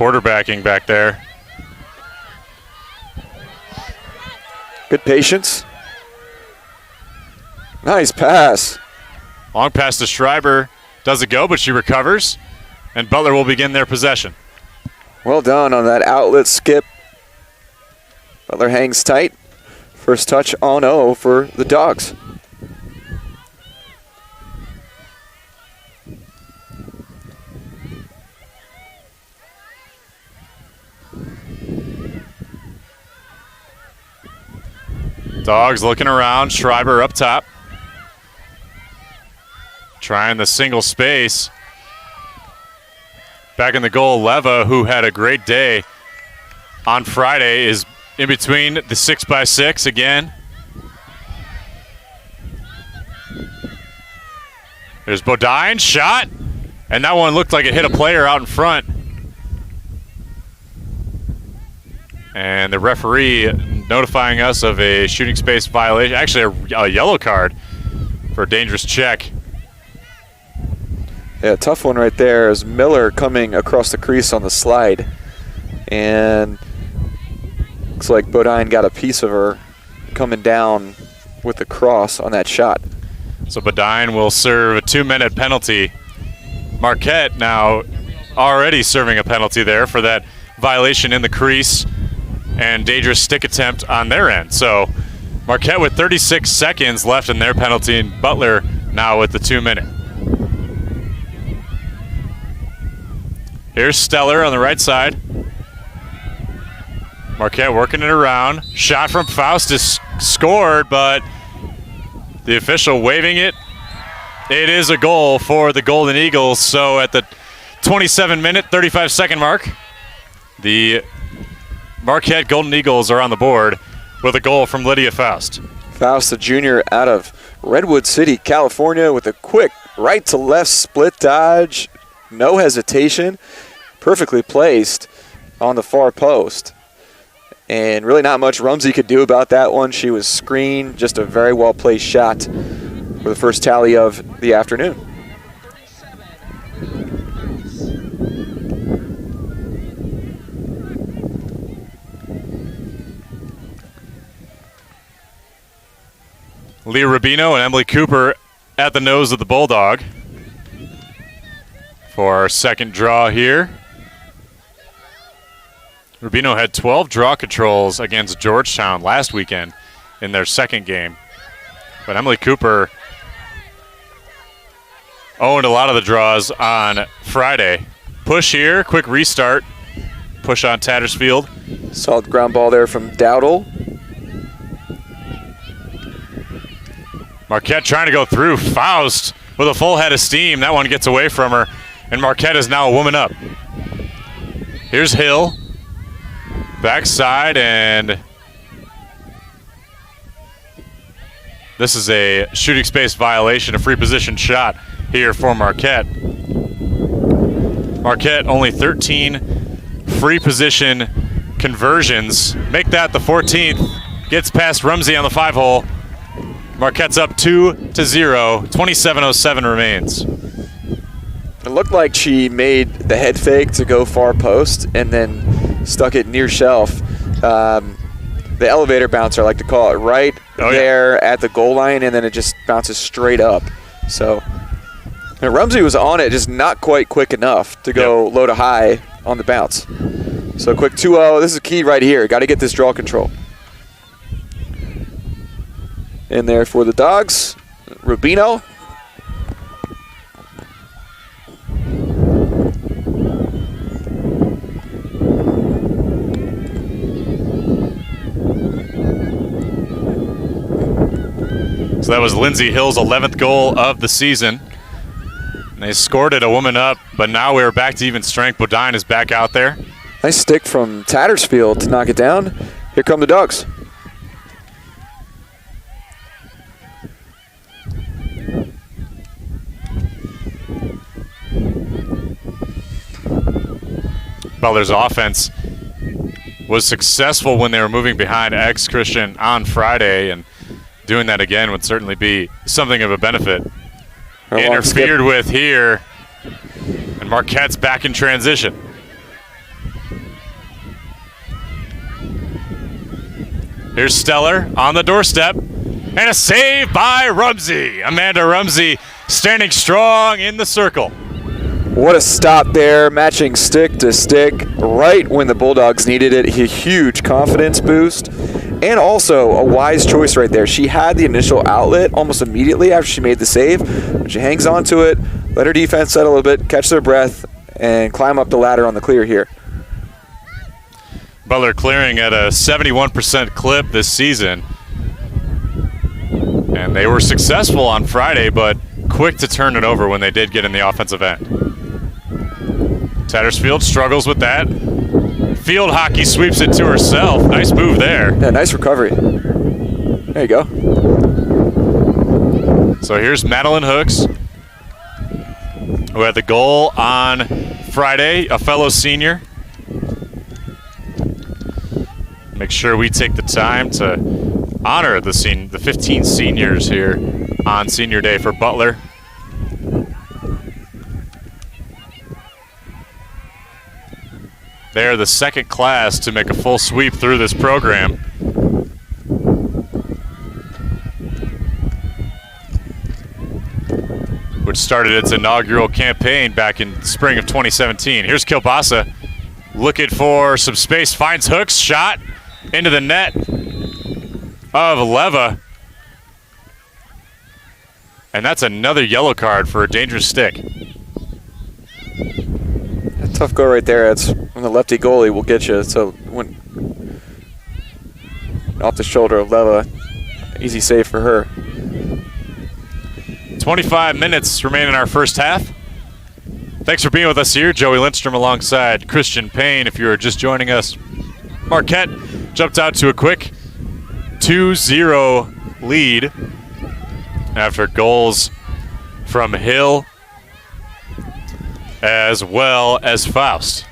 quarterbacking back there. Good patience. Nice pass. Long pass to Schreiber. Doesn't go, but she recovers. And Butler will begin their possession. Well done on that outlet skip. Butler hangs tight. First touch on 0 for the Dogs. Dogs looking around. Schreiber up top. Trying the single space. Back in the goal, Leva, who had a great day on Friday, is in between the 6x6 again. There's Bodine, shot. And that one looked like it hit a player out in front. And the referee notifying us of a shooting space violation. Actually, a yellow card for a dangerous check. Yeah, tough one right there is Miller coming across the crease on the slide. And looks like Bodine got a piece of her coming down with the cross on that shot. So Bodine will serve a 2-minute penalty. Marquette now already serving a penalty there for that violation in the crease and dangerous stick attempt on their end. So Marquette with 36 seconds left in their penalty, and Butler now with the 2-minute. Here's Stellar on the right side. Marquette working it around. Shot from Faust is scored, but the official waving it. It is a goal for the Golden Eagles. So at the 27-minute, 35-second mark, the Marquette Golden Eagles are on the board with a goal from Lydia Faust. Faust, the junior out of Redwood City, California, with a quick right-to-left split dodge. No hesitation. Perfectly placed on the far post. And really not much Rumsey could do about that one. She was screened. Just a very well-placed shot for the first tally of the afternoon. Leah Rubino and Emily Cooper at the nose of the Bulldog for our second draw here. Rubino had 12 draw controls against Georgetown last weekend in their second game. But Emily Cooper owned a lot of the draws on Friday. Push here, quick restart. Push on Tattersfield. Solid ground ball there from Dowdle. Marquette trying to go through. Faust with a full head of steam. That one gets away from her. And Marquette is now a woman up. Here's Hill. Backside, and this is a shooting space violation, a free position shot here for Marquette. Marquette only 13 free position conversions. Make that the 14th. Gets past Rumsey on the 5-hole. Marquette's up 2-0. 27:07 remains. It looked like she made the head fake to go far post and then stuck it near shelf. The elevator bouncer, I like to call it, right there at the goal line, and then it just bounces straight up. So and Rumsey was on it, just not quite quick enough to go low to high on the bounce. So quick 2-0. This is key right here. Got to get this draw control. In there for the Dogs, Rubino. So that was Lindsay Hill's 11th goal of the season. And they scored it a woman up, but now we're back to even strength. Bodine is back out there. Nice stick from Tattersfield to knock it down. Here come the Dogs. Butler's offense was successful when they were moving behind Christian on Friday, and doing that again would certainly be something of a benefit. Interfered with here, and Marquette's back in transition. Here's Stellar on the doorstep. And a save by Rumsey. Amanda Rumsey standing strong in the circle. What a stop there, matching stick to stick right when the Bulldogs needed it. A huge confidence boost. And also a wise choice right there. She had the initial outlet almost immediately after she made the save. But she hangs on to it, let her defense settle a little bit, catch their breath, and climb up the ladder on the clear here. Butler clearing at a 71% clip this season. And they were successful on Friday, but quick to turn it over when they did get in the offensive end. Tattersfield struggles with that. Field hockey sweeps it to herself. Nice move there. Yeah, nice recovery. There you go. So here's Madeline Hooks, who had the goal on Friday, a fellow senior. Make sure we take the time to honor the 15 seniors here on Senior Day for Butler. They are the second class to make a full sweep through this program. Which started its inaugural campaign back in spring of 2017. Here's Kilbasa looking for some space, finds Hooks, shot into the net of Leva. And that's another yellow card for a dangerous stick. A tough goal right there. It's when the lefty goalie will get you. So when off the shoulder of Leva, easy save for her. 25 minutes remain in our first half. Thanks for being with us here. Joey Lindstrom alongside Christian Payne. If you're just joining us, Marquette jumped out to a quick 2-0 lead after goals from Hill as well as Faust.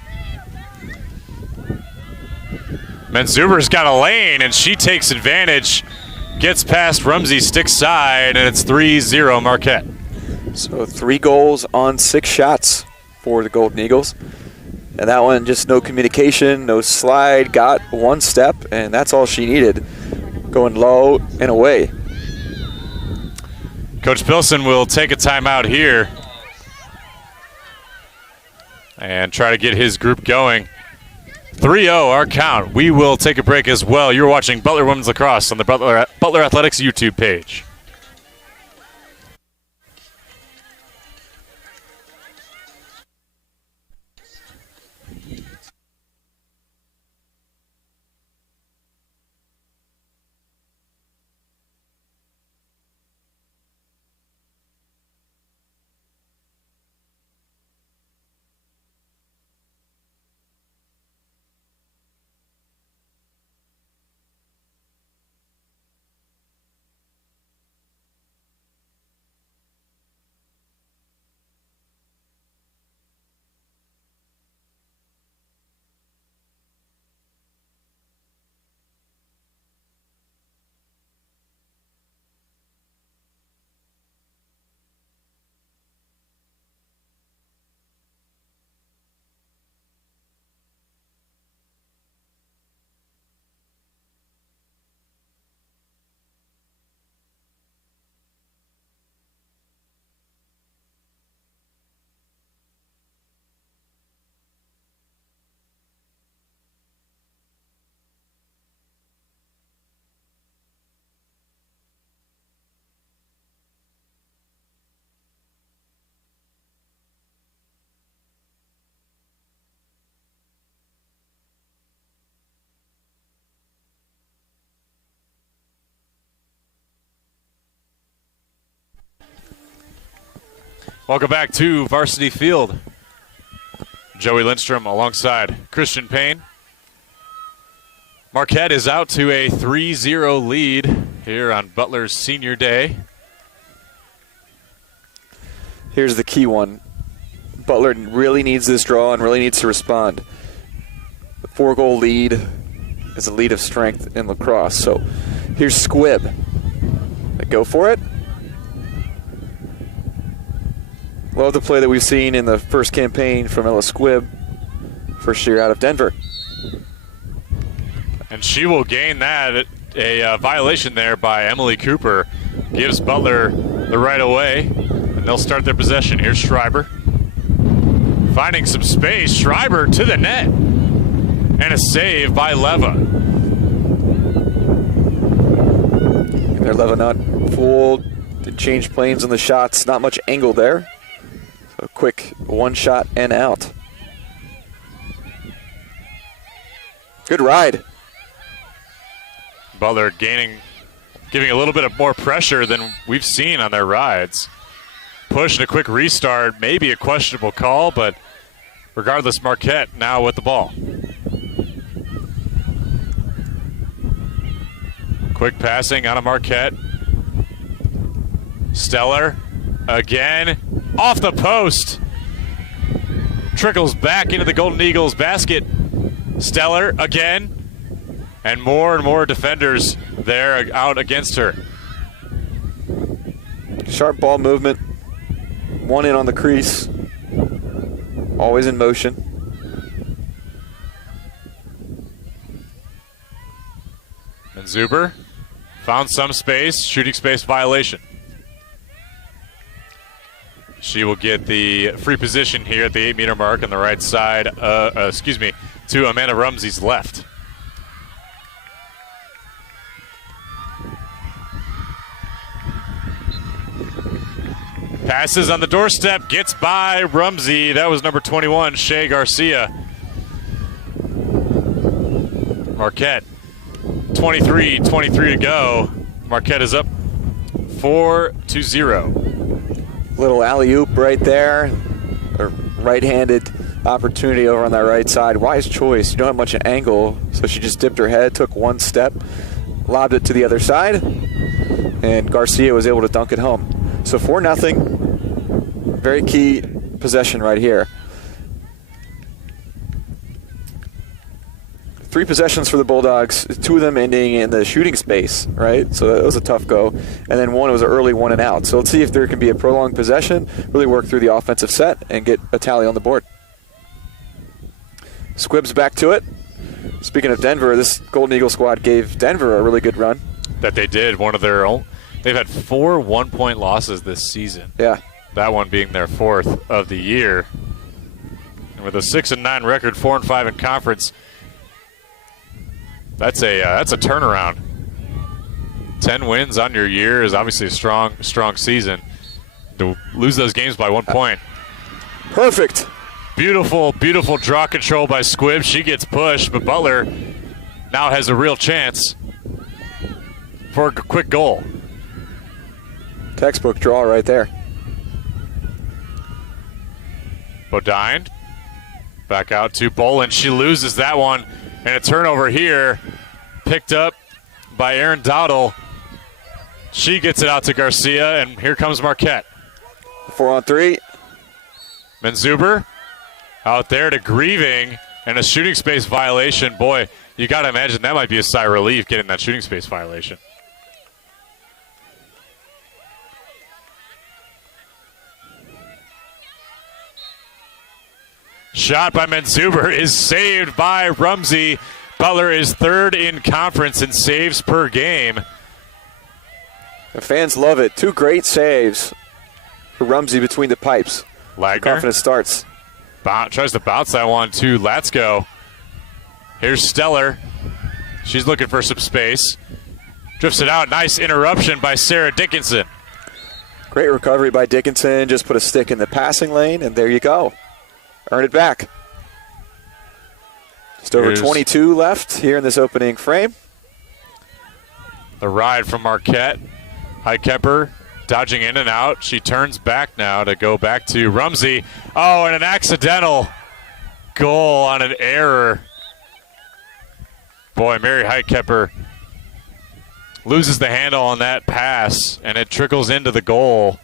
Manzuber's got a lane and she takes advantage, gets past Rumsey, stick side, and it's 3-0 Marquette. So 3 goals on 6 shots for the Golden Eagles. And that one, just no communication, no slide, got 1 step, and that's all she needed. Going low and away. Coach Pilson will take a timeout here and try to get his group going. 3-0 our count. We will take a break as well. You're watching Butler Women's Lacrosse on the Butler Athletics YouTube page. Welcome back to Varsity Field. Joey Lindstrom alongside Christian Payne. Marquette is out to a 3-0 lead here on Butler's Senior Day. Here's the key one. Butler really needs this draw and really needs to respond. The 4-goal lead is a lead of strength in lacrosse. So here's Squibb. They go for it. Love the play that we've seen in the first campaign from Ella Squibb, first year out of Denver. And she will gain that a violation there by Emily Cooper. Gives Butler the right of way, and they'll start their possession. Here's Schreiber. Finding some space. Schreiber to the net. And a save by Leva. And they're Leva not fooled. Did change planes on the shots. Not much angle there. So a quick one shot and out. Good ride. Butler giving a little bit of more pressure than we've seen on their rides. Push and a quick restart, maybe a questionable call, but regardless, Marquette now with the ball. Quick passing out of Marquette. Stellar again, off the post. Trickles back into the Golden Eagles basket. Stellar again. And more defenders there out against her. Sharp ball movement. One in on the crease. Always in motion. And Zuber found some space. Shooting space violation. She will get the free position here at the 8-meter mark on the right side. To Amanda Rumsey's left. Passes on the doorstep, gets by Rumsey. That was number 21, Shea Garcia. Marquette, 23 to go. Marquette is up 4-0. Little alley-oop right there. A right-handed opportunity over on that right side. Wise choice. You don't have much angle, so she just dipped her head, took one step, lobbed it to the other side, and Garcia was able to dunk it home. So 4-0. Very key possession right here. 3 possessions for the Bulldogs, 2 of them ending in the shooting space, right? So that was a tough go. And then one was an early 1 and out. So let's see if there can be a prolonged possession, really work through the offensive set, and get a tally on the board. Squibbs back to it. Speaking of Denver, this Golden Eagle squad gave Denver a really good run. That they did. One of their own. They've had 4 one-point losses this season. Yeah. That one being their 4th of the year. And with a 6-9 record, 4-5 in conference, that's a turnaround. 10 wins on your year is obviously a strong season. To lose those games by 1 point. Perfect. Beautiful draw control by Squibb. She gets pushed, but Butler now has a real chance for a quick goal. Textbook draw right there. Bodine back out to Bolin. She loses that one, and a turnover here picked up by Erin Dowdle. She gets it out to Garcia, and here comes Marquette. 4-on-3. Menzuber out there to Grieving, and a shooting space violation. Boy, you got to imagine that might be a sigh of relief getting that shooting space violation. Shot by Menzuber is saved by Rumsey. Butler is 3rd in conference in saves per game. The fans love it. 2 great saves for Rumsey between the pipes. Lagner. Confidence starts. Tries to bounce that one to Latsko. Here's Stellar. She's looking for some space. Drifts it out. Nice interruption by Sarah Dickinson. Great recovery by Dickinson. Just put a stick in the passing lane, and there you go. Earn it back. Just over 22 left here in this opening frame. The ride from Marquette. Heikepper dodging in and out. She turns back now to go back to Rumsey. Oh, and an accidental goal on an error. Boy, Mary Heikepper loses the handle on that pass, and it trickles into the goal.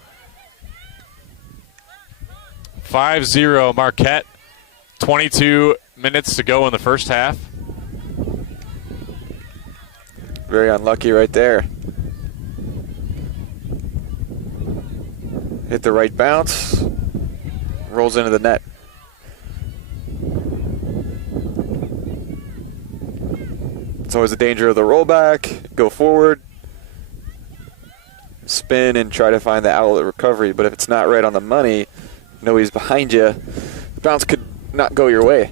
5-0 Marquette. 22 minutes to go in the first half. Very unlucky right there. Hit the right bounce. Rolls into the net. It's always a danger of the rollback. Go forward, spin, and try to find the outlet recovery. But if it's not right on the money, you know he's behind you, the bounce could not go your way.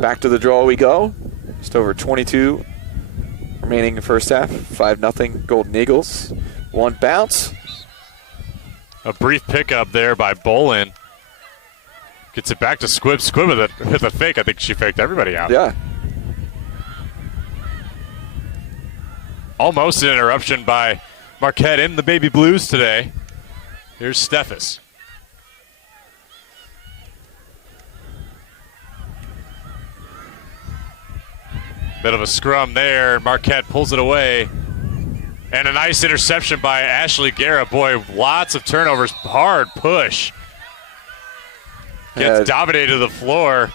Back to the draw we go. Just over 22 remaining in the first half. 5-0 Golden Eagles. One bounce. A brief pickup there by Bolin. Gets it back to Squibb. Squibb with a fake. I think she faked everybody out. Yeah. Almost an interruption by Marquette in the Baby Blues today. Here's Steffes. Bit of a scrum there. Marquette pulls it away. And a nice interception by Ashley Guerra. Boy, lots of turnovers. Hard push. Gets dominated to the floor.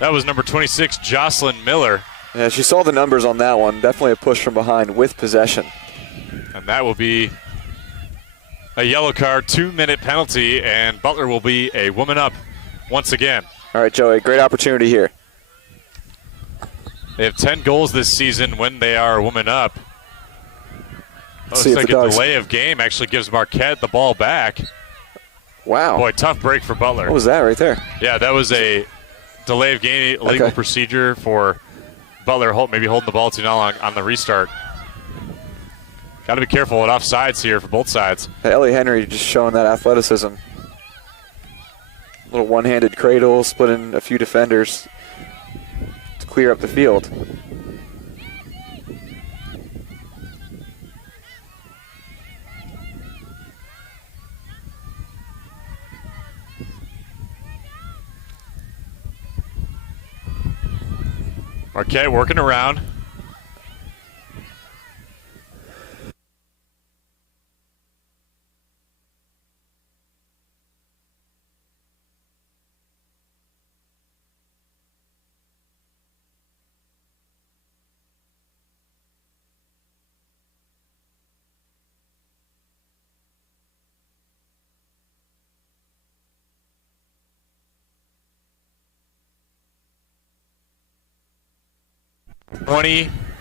That was number 26, Jocelyn Miller. Yeah, she saw the numbers on that one. Definitely a push from behind with possession. And that will be a yellow card, 2-minute penalty, and Butler will be a woman up once again. All right, Joey, great opportunity here. They have 10 goals this season when they are a woman up. Looks See if like the a Dogs... delay of game actually gives Marquette the ball back. Wow. Boy, tough break for Butler. What was that right there? Yeah, that was a delay of game legal procedure for Butler maybe holding the ball too long on the restart. Got to be careful with offsides here for both sides. Ellie Henry just showing that athleticism. Little one-handed cradle, splitting a few defenders to clear up the field. Marquette working around.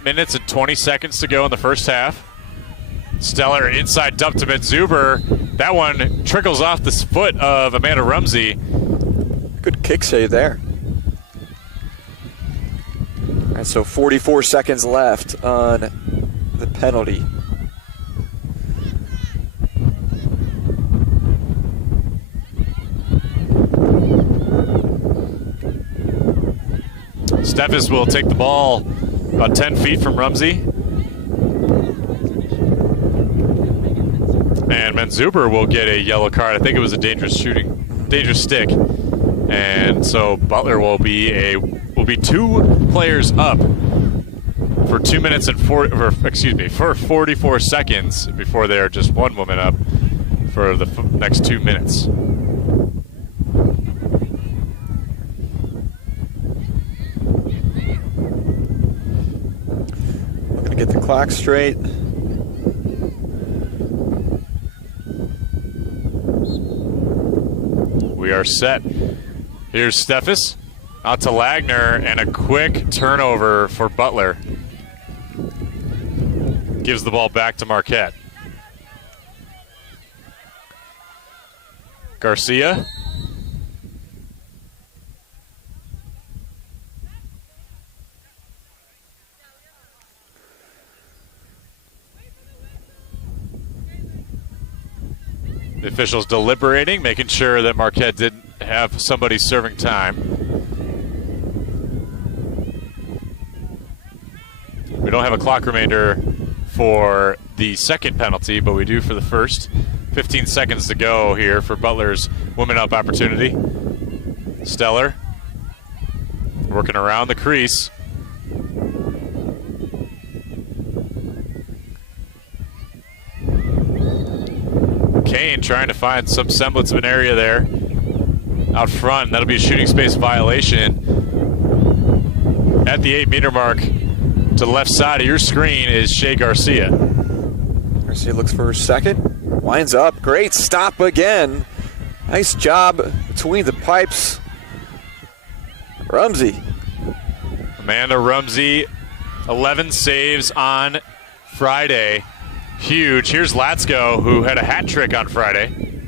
Minutes and 20 seconds to go in the first half. Stellar inside dump to Zuber. That one trickles off the foot of Amanda Rumsey. Good kick save there. All right, so 44 seconds left on the penalty. Steffes will take the ball about 10 feet from Rumsey. And Menzuber will get a yellow card. I think it was a dangerous stick. And so Butler will be two players up for 2 minutes and for 44 seconds before they are just one woman up for the next 2 minutes. Get the clock straight. We are set. Here's Steffes out to Lagner, and a quick turnover for Butler. Gives the ball back to Marquette. Garcia. The officials deliberating, making sure that Marquette didn't have somebody serving time. We don't have a clock remainder for the second penalty, but we do for the first. 15 seconds to go here for Butler's women up opportunity. Stellar working around the crease. Kane trying to find some semblance of an area there out front. That'll be a shooting space violation. At the 8-meter mark to the left side of your screen is Shea Garcia. Garcia looks for her second. Winds up. Great stop again Nice job between the pipes. Rumsey. Amanda Rumsey, 11 saves on Friday. Huge. Here's Latsko, who had a hat trick on Friday.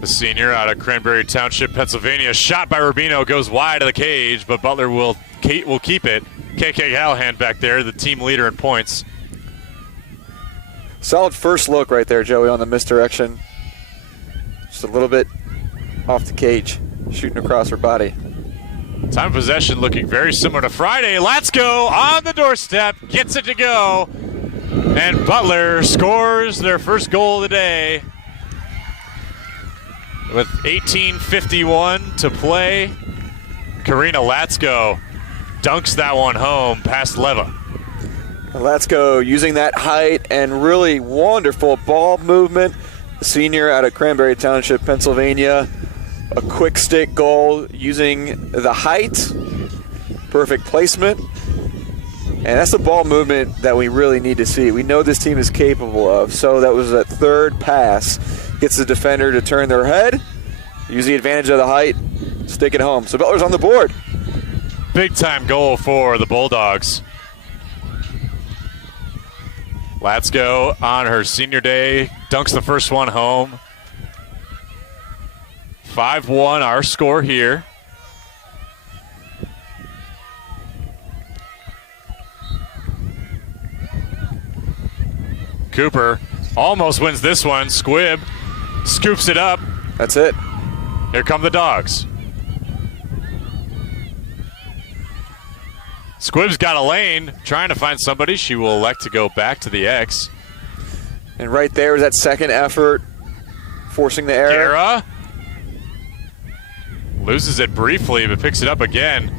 The senior out of Cranberry Township, Pennsylvania. Shot by Rubino, goes wide of the cage, but Butler will keep it. KK Callahan back there, the team leader in points. Solid first look right there, Joey, on the misdirection. Just a little bit off the cage, shooting across her body. Time of possession looking very similar to Friday. Latsko on the doorstep, gets it to go. And Butler scores their first goal of the day. With 18:51 to play, Karina Latsko dunks that one home past Leva. Latsko using that height and really wonderful ball movement. The senior out of Cranberry Township, Pennsylvania. A quick stick goal using the height. Perfect placement. And that's the ball movement that we really need to see. We know this team is capable of. So that was that third pass. Gets the defender to turn their head. Use the advantage of the height. Stick it home. So Butler's on the board. Big time goal for the Bulldogs. Latsko on her senior day. Dunks the first one home. 5-1 our score here. Cooper almost wins this one. Squibb scoops it up. That's it. Here come the Dogs. Squibb's got a lane, trying to find somebody. She will elect to go back to the X. And right there was that second effort, forcing the error. Guerra loses it briefly, but picks it up again.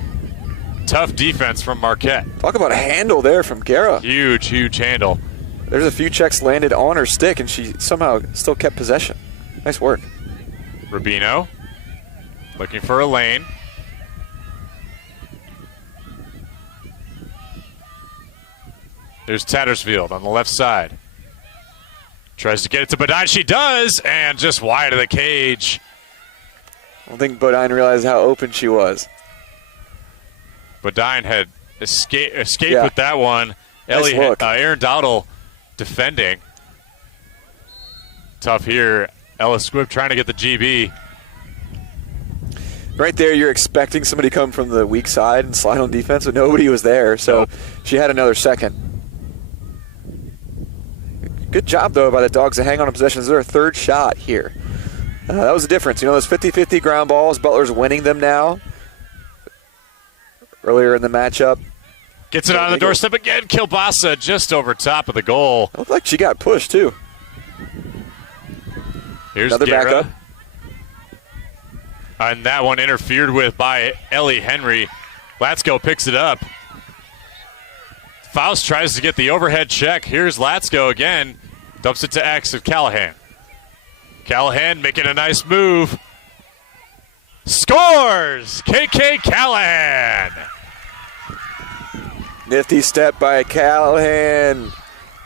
Tough defense from Marquette. Talk about a handle there from Guerra. Huge, huge handle. There's a few checks landed on her stick, and she somehow still kept possession. Nice work. Rubino looking for a lane. There's Tattersfield on the left side. Tries to get it to Bodine. She does, and just wide of the cage. I don't think Bodine realized how open she was. Bodine had escaped with that one. Nice look. Aaron Dowdle defending. Tough here. Ellis Squibb trying to get the GB. Right there, you're expecting somebody to come from the weak side and slide on defense, but nobody was there, so Nope. She had another second. Good job, though, by the Dogs to hang on to possession. This is their third shot here. That was the difference. You know, those 50-50 ground balls, Butler's winning them now. Earlier in the matchup. Gets it on the doorstep again. Kilbasa just over top of the goal. It looked like she got pushed, too. Here's another Guerra. backup. And that one interfered with by Ellie Henry. Latsko picks it up. Faust tries to get the overhead check. Here's Latsko again. Dumps it to X of Callahan. Callahan making a nice move. Scores! KK Callahan! Nifty step by Callahan.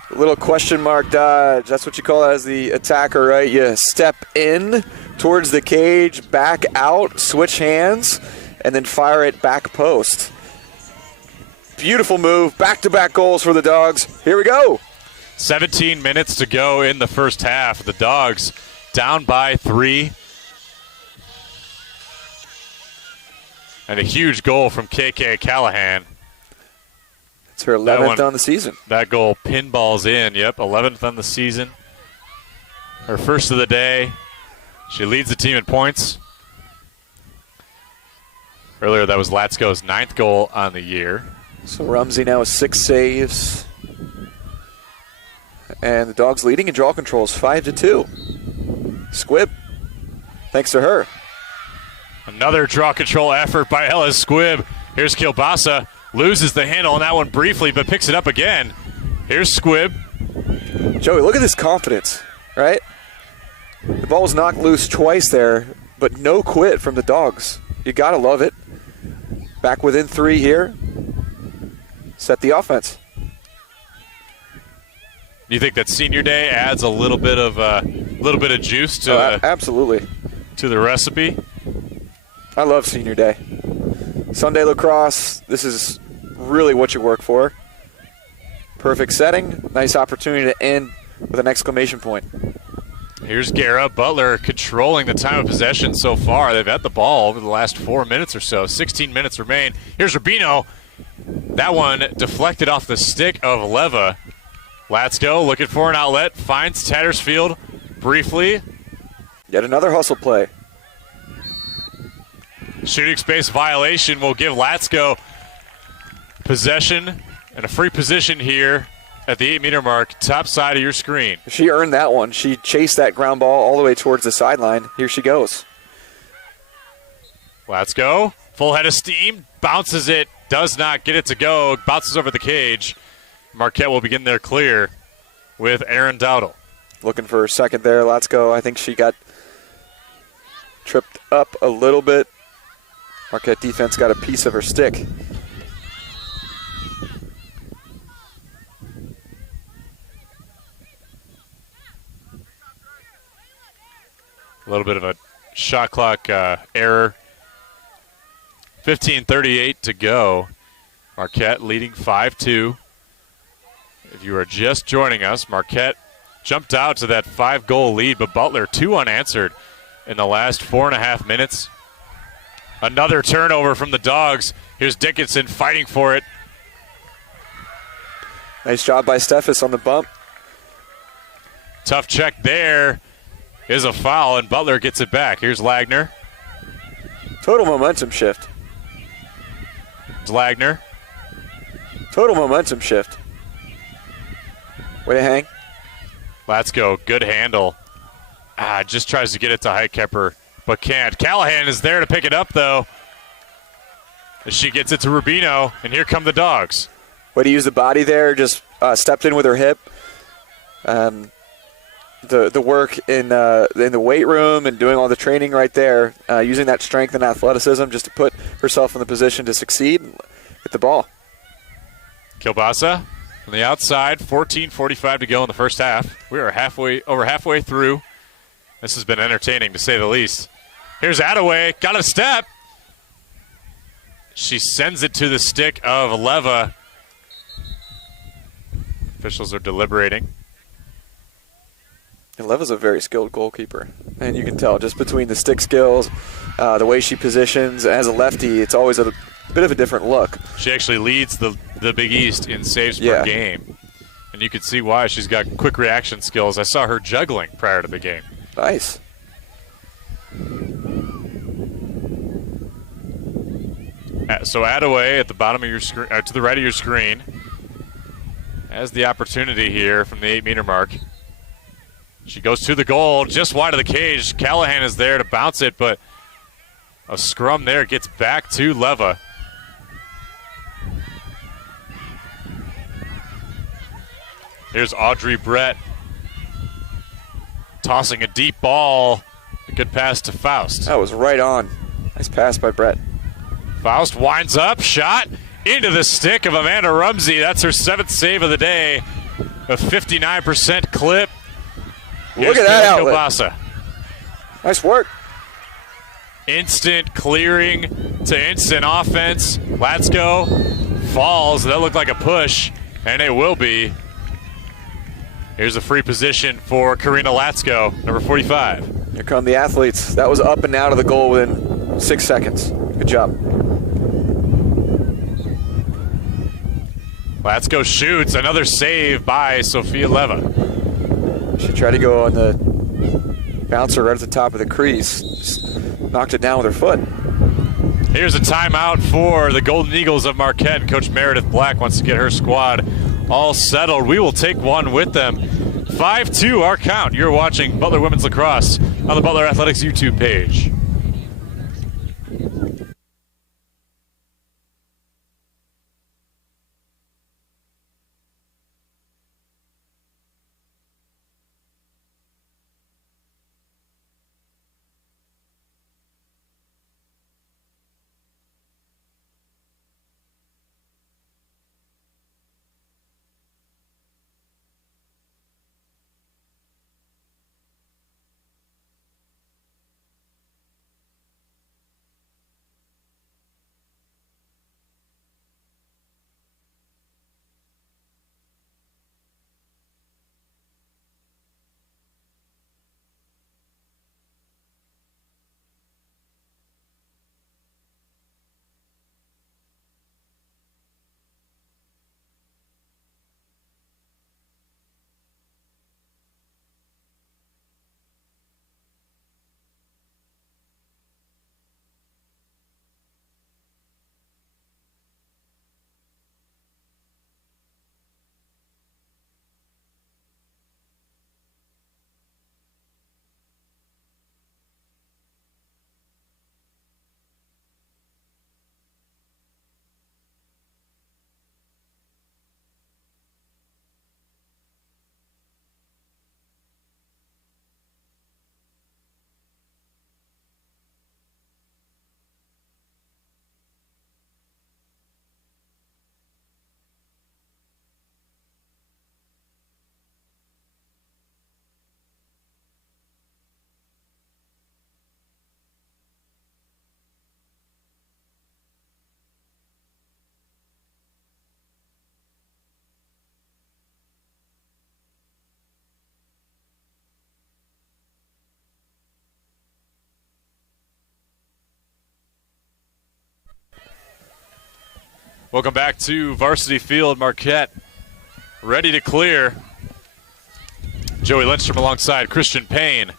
Little question mark dodge. That's what you call it as the attacker, right? You step in towards the cage, back out, switch hands, and then fire it back post. Beautiful move. Back-to-back goals for the Dogs. Here we go. 17 minutes to go in the first half. The Dogs down by 3. And a huge goal from KK Callahan. It's her 11th on the season. That goal pinballs in. Yep, 11th on the season. Her first of the day. She leads the team in points. Earlier, that was Latsko's 9th goal on the year. So Rumsey now with 6 saves. And the Dogs leading in draw controls 5-2. Squibb, thanks to her. Another draw control effort by Ellis Squibb. Here's Kilbasa. Loses the handle on that one briefly, but picks it up again. Here's Squibb. Joey, look at this confidence, right? The ball was knocked loose twice there, but no quit from the Dogs. You got to love it. Back within 3 here. Set the offense. You think that senior day adds a little bit of juice to absolutely. to the recipe. I love senior day. Sunday lacrosse, this is really what you work for. Perfect setting, nice opportunity to end with an exclamation point. Here's Guerra. Butler controlling the time of possession so far. They've had the ball over the last 4 minutes or so. 16 minutes remain. Here's Rubino. That one deflected off the stick of Leva. Latsko looking for an outlet. Finds Tattersfield briefly. Yet another hustle play. Shooting space violation will give Latsko possession and a free position here at the 8-meter mark, top side of your screen. She earned that one. She chased that ground ball all the way towards the sideline. Here she goes. Latsko, full head of steam, bounces it, does not get it to go, bounces over the cage. Marquette will begin their clear with Aaron Dowdle. Looking for a second there. Latsko, I think she got tripped up a little bit. Marquette defense got a piece of her stick. A little bit of a shot clock error. 15:38 to go. Marquette leading 5-2. If you are just joining us, Marquette jumped out to that 5-goal lead, but Butler 2 unanswered in the last 4.5 minutes. Another turnover from the Dogs. Here's Dickinson fighting for it. Nice job by Steffes on the bump. Tough check there. Is a foul, and Butler gets it back. Here's Lagner. Total momentum shift. It's Lagner. Total momentum shift. Way to hang. Let's go. Good handle. Just tries to get it to Heikepper, but can't. Callahan is there to pick it up, though. As she gets it to Rubino, and here come the Dogs. Way to use the body there. Just stepped in with her hip. The work in the weight room and doing all the training right there, using that strength and athleticism just to put herself in the position to succeed and hit the ball. Kilbasa on the outside, 14:45 to go in the first half. We are over halfway through. This has been entertaining, to say the least. Here's Attaway, got a step. She sends it to the stick of Leva. Officials are deliberating. And Leva's a very skilled goalkeeper, and you can tell just between the stick skills, the way she positions. As a lefty, it's always a bit of a different look. She actually leads the Big East in saves per game, and you can see why. She's got quick reaction skills. I saw her juggling prior to the game. Nice. So Attaway at the bottom of your screen, to the right of your screen, has the opportunity here from the 8-meter mark. She goes to the goal, just wide of the cage. Callahan is there to bounce it, but a scrum there gets back to Leva. Here's Audrey Brett tossing a deep ball. A good pass to Faust. That was right on. Nice pass by Brett. Faust winds up, shot into the stick of Amanda Rumsey. That's her 7th save of the day. A 59% clip. Look at that outlet. Kilbasa. Nice work. Instant clearing to instant offense. Latsko falls. That looked like a push, and it will be. Here's a free position for Karina Latsko, number 45. Here come the athletes. That was up and out of the goal within 6 seconds. Good job. Latsko shoots. Another save by Sophia Leva. She tried to go on the bouncer right at the top of the crease. Just knocked it down with her foot. Here's a timeout for the Golden Eagles of Marquette. Coach Meredith Black wants to get her squad all settled. We will take one with them. 5-2 our count. You're watching Butler Women's Lacrosse on the Butler Athletics YouTube page. Welcome back to Varsity Field. Marquette ready to clear. Joey Lindstrom alongside Christian Payne.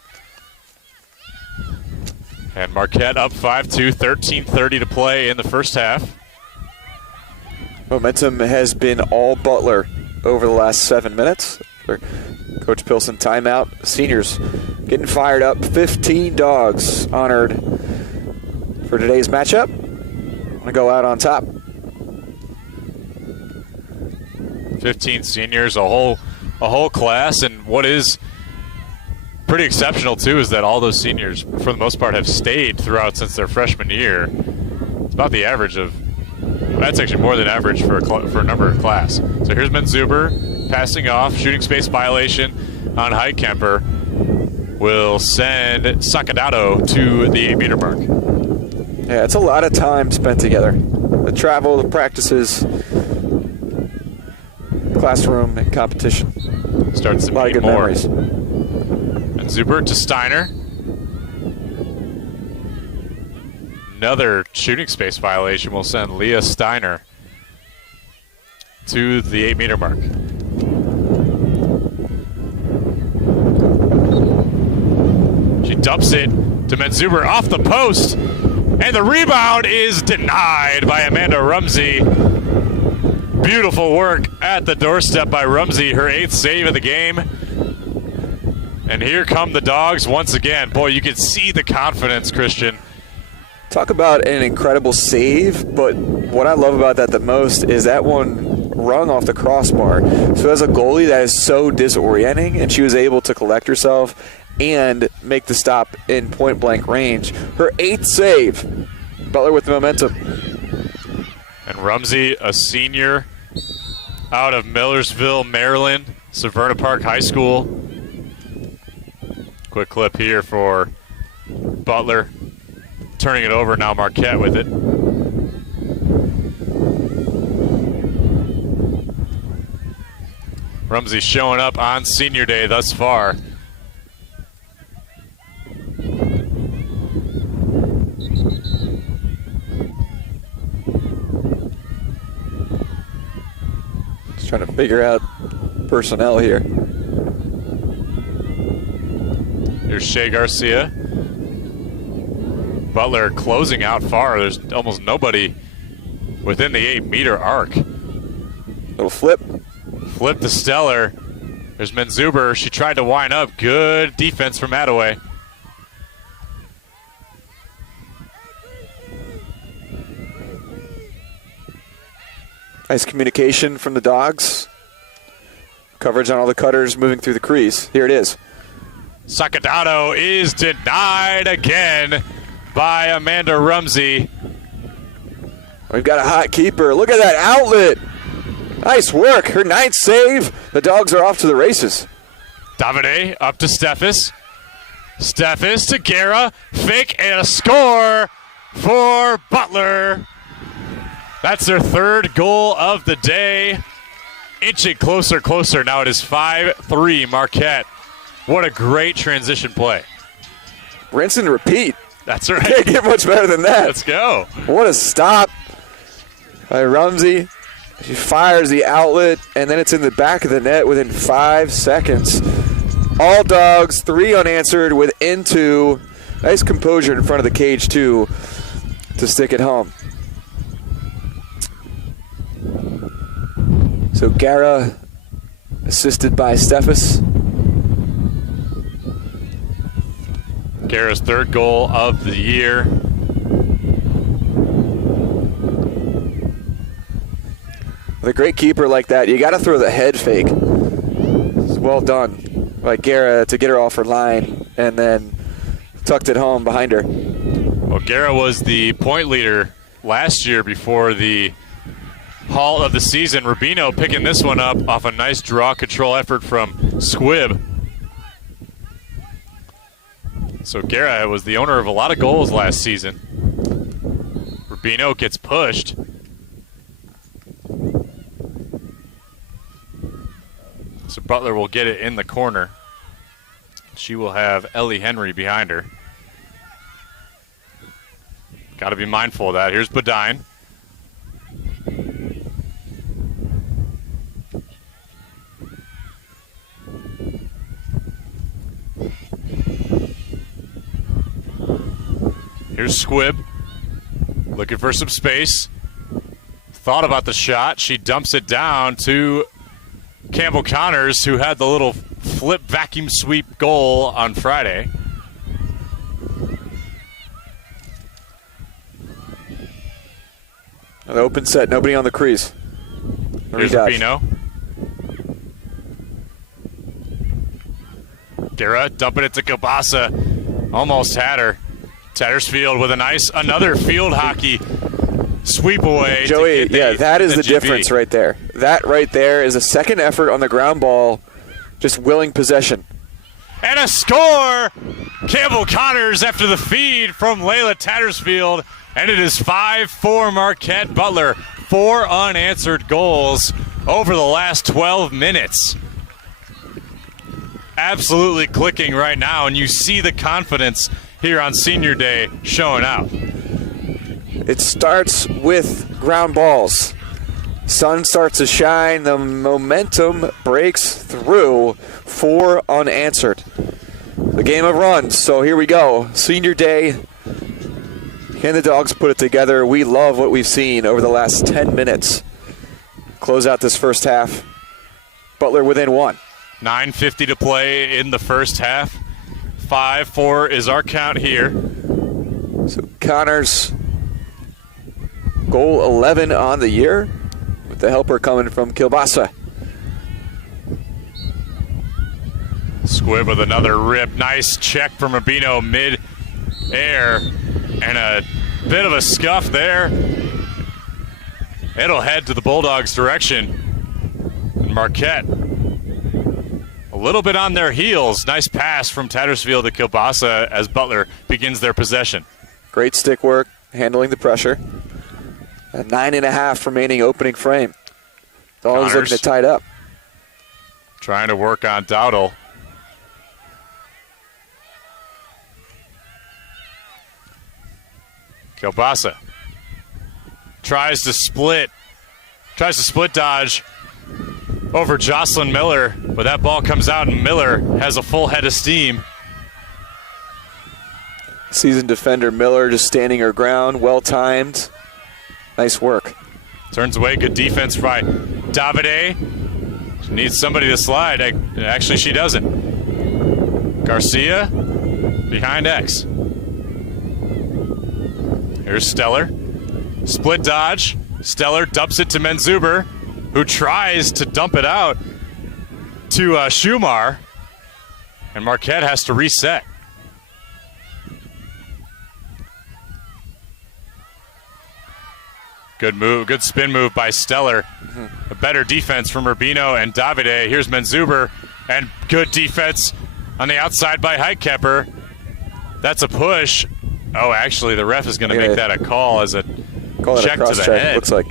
And Marquette up 5-2, 13:30 to play in the first half. Momentum has been all Butler over the last 7 minutes. Coach Pilson timeout. Seniors getting fired up. 15 dogs honored for today's matchup. I'm going to go out on top. 15 seniors, a whole class, and what is pretty exceptional too is that all those seniors, for the most part, have stayed throughout since their freshman year. It's about the average of. That's actually more than average for a number of class. So here's Menzuber passing off, shooting space violation on Heidkemper. Will send Sakadato to the 8-meter mark. Yeah, it's a lot of time spent together. The travel, the practices, classroom, and competition. Starts to a lot of good more. memories. Menzuber to Steiner. Another shooting space violation will send Leah Steiner to the 8-meter mark. She dumps it to Menzuber off the post, and the rebound is denied by Amanda Rumsey. Beautiful work at the doorstep by Rumsey, her 8th save of the game. And here come the dogs once again. Boy, you can see the confidence, Christian. Talk about an incredible save, but what I love about that the most is that one rung off the crossbar. So as a goalie, that is so disorienting, and she was able to collect herself and make the stop in point-blank range. Her 8th save. Butler with the momentum. And Rumsey, a senior out of Millersville, Maryland, Severna Park High School. Quick clip here for Butler. Turning it over now, Marquette with it. Rumsey showing up on senior day thus far. Just trying to figure out personnel here. Here's Shea Garcia. Butler closing out far. There's almost nobody within the 8-meter arc. Little flip. Flip to Stellar. There's Menzuber. She tried to wind up. Good defense from Attaway. Nice communication from the dogs. Coverage on all the cutters moving through the crease. Here it is. Sakadato is denied again by Amanda Rumsey. We've got a hot keeper. Look at that outlet. Nice work. Her 9th save. The dogs are off to the races. Davide up to Steffes. Steffes to Guerra. Fake and a score for Butler. That's their 3rd goal of the day. Inching closer. Now it is 5-3 Marquette. What a great transition play. Rinse and repeat. That's right. Can't get much better than that. Let's go. What a stop by Rumsey. She fires the outlet, and then it's in the back of the net within 5 seconds. All dogs, 3 unanswered within 2. Nice composure in front of the cage, too, to stick it home. So Guerra assisted by Steffes. Guerra's 3rd goal of the year. With a great keeper like that, you got to throw the head fake. It's well done by Guerra to get her off her line and then tucked it home behind her. Well, Guerra was the point leader last year before the haul of the season. Rubino picking this one up off a nice draw control effort from Squibb. So Guerra was the owner of a lot of goals last season. Rubino gets pushed. So Butler will get it in the corner. She will have Ellie Henry behind her. Got to be mindful of that. Here's Badine. Here's Squibb looking for some space. Thought about the shot. She dumps it down to Campbell Connors, who had the little flip vacuum sweep goal on Friday. An open set, nobody on the crease. Here's Rubino. Dara dumping it to Kielbasa. Almost had her. Tattersfield with another field hockey sweep away. Joey, that is the difference right there. That right there is a second effort on the ground ball, just willing possession. And a score! Campbell Connors after the feed from Layla Tattersfield. And it is 5-4 Marquette. Butler, 4 unanswered goals over the last 12 minutes. Absolutely clicking right now, and you see the confidence here on Senior Day showing out. It starts with ground balls. Sun starts to shine. The momentum breaks through. 4 unanswered. The game of runs. So here we go. Senior Day. Can the Dogs put it together? We love what we've seen over the last 10 minutes. Close out this first half. Butler within 1. 9:50 to play in the first half. 5-4 is our count here. So Connors, goal 11 on the year, with the helper coming from Kielbasa. Squibb with another rip. Nice check from Rubino mid-air. And a bit of a scuff there. It'll head to the Bulldogs' direction. And Marquette, a little bit on their heels. Nice pass from Tattersfield to Kielbasa as Butler begins their possession. Great stick work, handling the pressure. A 9.5 remaining opening frame. Dogs looking to tie it up. Trying to work on Dowdle. Kielbasa tries to split dodge over Jocelyn Miller, but that ball comes out and Miller has a full head of steam. Seasoned defender Miller just standing her ground, well timed. Nice work. Turns away, good defense by Davide. She needs somebody to slide. Actually, she doesn't. Garcia behind X. Here's Stellar. Split dodge. Stellar dumps it to Menzuber, who tries to dump it out to Schumar. And Marquette has to reset. Good move, good spin move by Stellar. A better defense from Rubino and Davide. Here's Menzuber, and good defense on the outside by Heitkeper. That's a push. Oh, actually, the ref is going to make that a call as a check to the head. Looks like,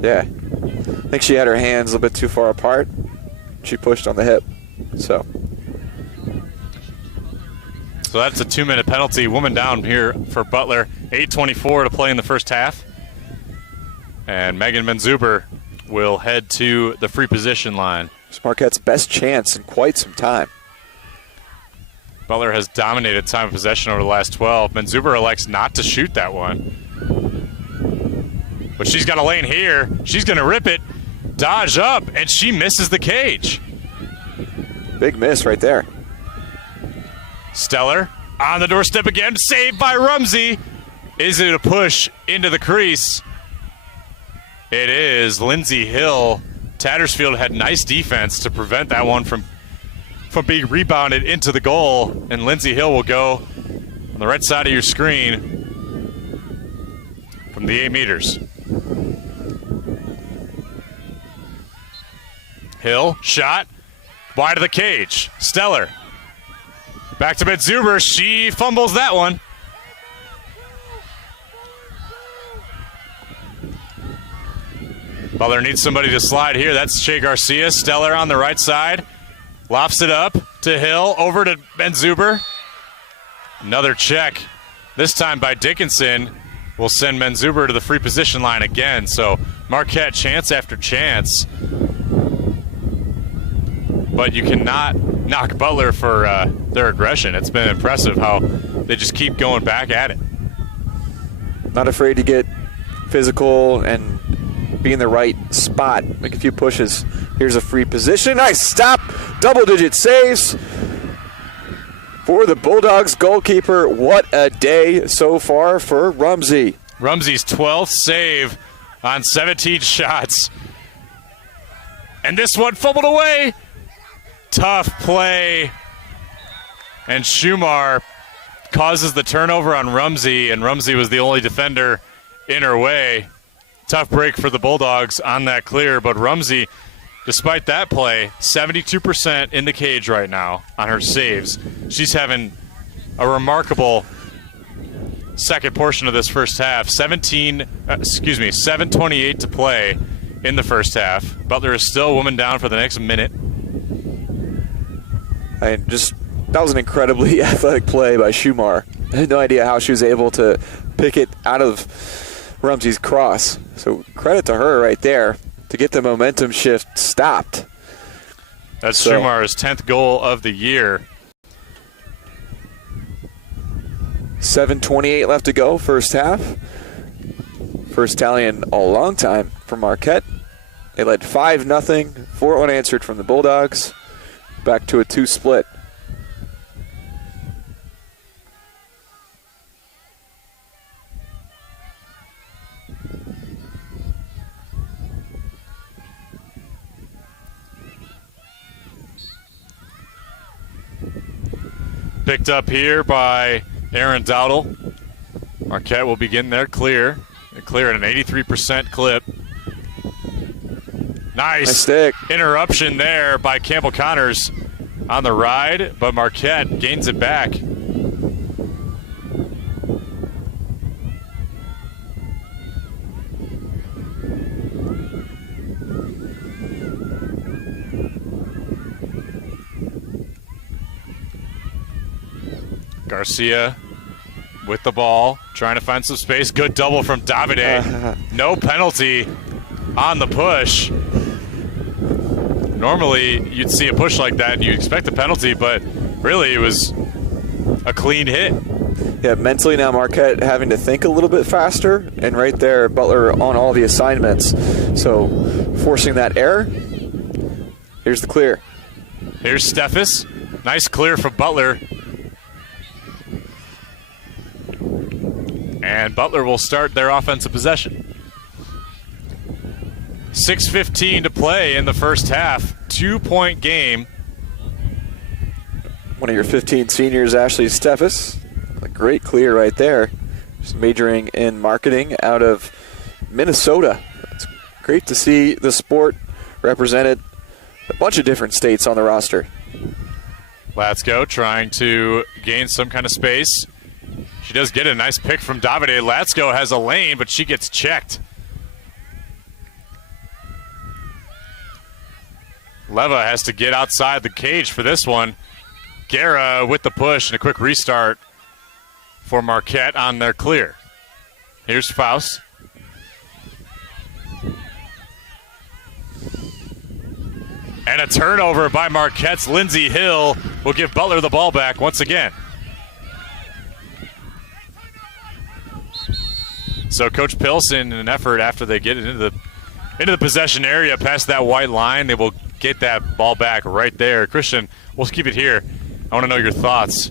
yeah. I think she had her hands a little bit too far apart. She pushed on the hip, so. So that's a 2-minute penalty. Woman down here for Butler. 8:24 to play in the first half. And Megan Menzuber will head to the free position line. It's Marquette's best chance in quite some time. Butler has dominated time of possession over the last 12. Menzuber elects not to shoot that one. But she's got a lane here. She's going to rip it, dodge up, and she misses the cage. Big miss right there. Stellar on the doorstep again, saved by Rumsey. Is it a push into the crease? It is. Lindsey Hill. Tattersfield had nice defense to prevent that one from being rebounded into the goal, and Lindsey Hill will go on the right side of your screen from the 8 meters. Hill, shot, wide of the cage. Stellar. Back to Menzuber. She fumbles that one. Butler needs somebody to slide here. That's Shea Garcia. Stellar on the right side. Lofts it up to Hill, over to Menzuber. Another check, this time by Dickinson, will send Menzuber to the free position line again. So Marquette chance after chance. But you cannot knock Butler for their aggression. It's been impressive how they just keep going back at it. Not afraid to get physical and be in the right spot. Make a few pushes. Here's a free position. Nice stop. Double-digit saves for the Bulldogs goalkeeper. What a day so far for Rumsey. Rumsey's 12th save on 17 shots. And this one fumbled away. Tough play. And Schumar causes the turnover on Rumsey, and Rumsey was the only defender in her way. Tough break for the Bulldogs on that clear, but Rumsey, despite that play, 72% in the cage right now on her saves. She's having a remarkable second portion of this first half. 7:28 to play in the first half. Butler is still a woman down for the next minute. That was an incredibly athletic play by Schumar. I had no idea how she was able to pick it out of Rumsey's cross. So credit to her right there to get the momentum shift stopped. That's Schumar's 10th goal of the year. 7:28 left to go, first half. First tally in a long time for Marquette. They led 5-0, 4 unanswered from the Bulldogs. Back to a 2 split. Picked up here by Aaron Dowdle. Marquette will begin their clear. They clear at an 83% clip. Nice interruption there by Campbell Connors on the ride, but Marquette gains it back. Garcia with the ball, trying to find some space. Good double from Davide. No penalty on the push. Normally, you'd see a push like that and you'd expect a penalty, but really it was a clean hit. Yeah, mentally now Marquette having to think a little bit faster, and right there, Butler on all the assignments. So, forcing that error. Here's the clear. Here's Steffes. Nice clear from Butler. And Butler will start their offensive possession. 6:15 to play in the first half. 2-point game. One of your 15 seniors, Ashley Steffes. A great clear right there. Just majoring in marketing out of Minnesota. It's great to see the sport represented. A bunch of different states on the roster. Latsko trying to gain some kind of space. She does get a nice pick from Davide. Latsko has a lane, but she gets checked. Leva has to get outside the cage for this one. Guerra with the push and a quick restart for Marquette on their clear. Here's Faust. And a turnover by Marquette's Lindsey Hill will give Butler the ball back once again. So Coach Pilson, in an effort after they get it into the possession area past that white line, they will get that ball back right there. Christian, we'll keep it here. I want to know your thoughts.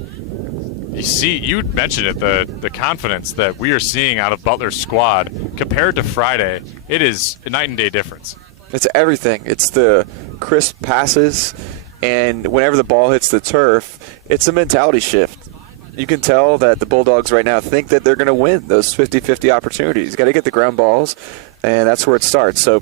You mentioned it, the confidence that we are seeing out of Butler's squad compared to Friday. It is a night and day difference. It's everything. It's the crisp passes, and whenever the ball hits the turf, it's a mentality shift. You can tell that the Bulldogs right now think that they're going to win those 50-50 opportunities. You got to get the ground balls, and that's where it starts. So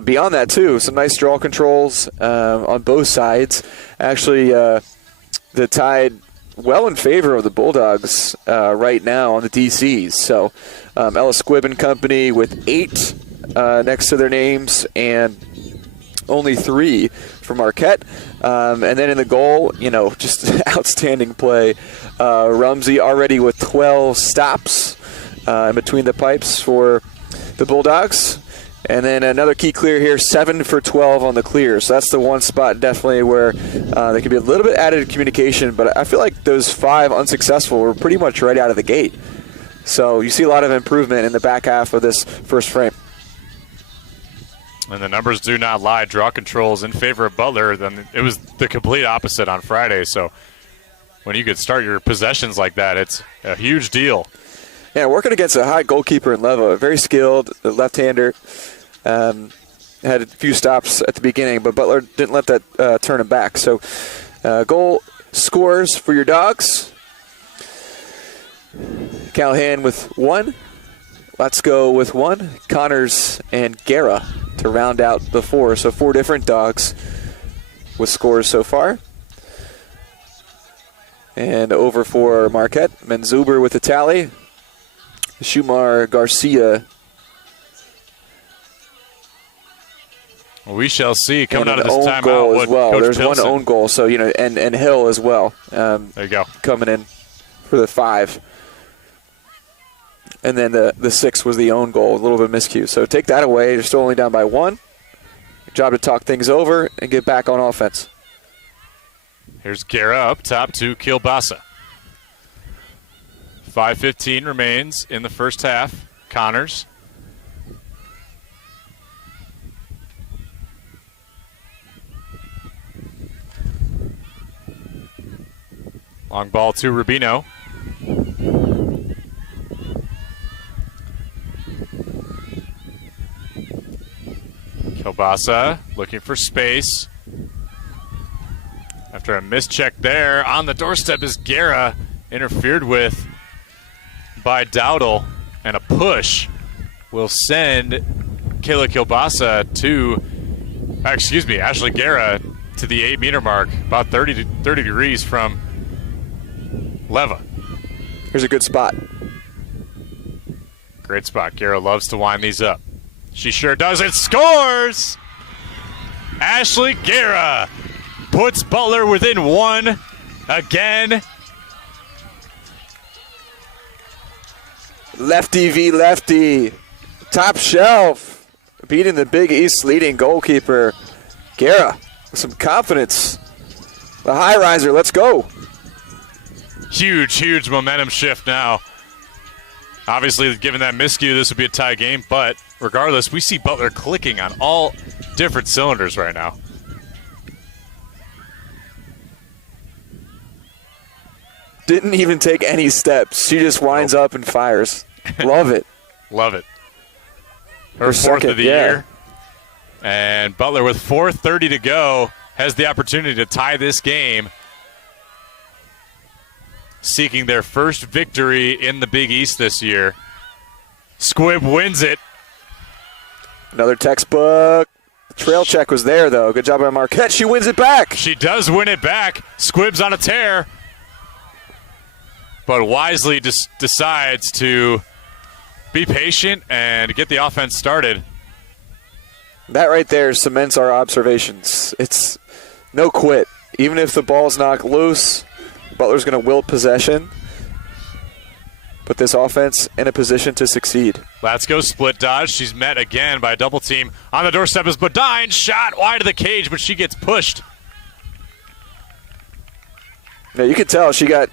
beyond that, too, some nice draw controls on both sides. Actually, the Tide well in favor of the Bulldogs right now on the DCs. So Ellis Squibb and company with 8 next to their names and only 3 for Marquette. And then in the goal, just outstanding play. Rumsey already with 12 stops in between the pipes for the Bulldogs. And then another key clear here, 7 for 12 on the clear. So that's the one spot definitely where there could be a little bit added communication. But I feel like those 5 unsuccessful were pretty much right out of the gate. So you see a lot of improvement in the back half of this first frame. And the numbers do not lie. Draw controls in favor of Butler. Then it was the complete opposite on Friday. So when you could start your possessions like that, it's a huge deal. Yeah, working against a high goalkeeper in Leva, very skilled, left-hander. Had a few stops at the beginning, but Butler didn't let that turn him back. So goal scores for your Dogs. Callahan with 1. Let's go with 1. Connors and Guerra to round out the 4. So 4 different Dogs with scores so far. And over for Marquette, Menzuber with the tally. Shumar Garcia. We shall see coming out of this timeout. Goal as well. Coach There's Pilsen. one own goal, so and Hill as well. There you go. Coming in for the 5. And then the 6 was the own goal, a little bit of miscue. So take that away. You're still only down by 1. Your job to talk things over and get back on offense. Here's Guerra up top to Kielbasa. 5:15 remains in the first half. Connors. Long ball to Rubino. Kielbasa looking for space. After a mischeck there, on the doorstep is Guerra, interfered with by Dowdle, and a push will send Kayla Kielbasa to, Ashley Guerra to the 8-meter mark, about 30 degrees from Leva. Here's a good spot. Great spot. Guerra loves to wind these up. She sure does. It scores! Ashley Guerra puts Butler within 1 again. Lefty v. lefty. Top shelf. Beating the Big East leading goalkeeper. Guerra with some confidence. The high riser. Let's go. Huge momentum shift now. Obviously, given that miscue, this would be a tie game, but regardless, we see Butler clicking on all different cylinders right now. Didn't even take any steps. She just winds up and fires. Love it. Love it. Her 4th of the year. And Butler with 4:30 to go has the opportunity to tie this game, seeking their first victory in the Big East this year. Squibb wins it. Another textbook. Trail check was there, though. Good job by Marquette. She wins it back. She does win it back. Squibb's on a tear, but wisely decides to be patient and get the offense started. That right there cements our observations. It's no quit. Even if the ball's knocked loose, Butler's going to wilt possession, put this offense in a position to succeed. Let's go split dodge. She's met again by a double team. On the doorstep is Bodine. Shot wide of the cage, but she gets pushed. Now you could tell she got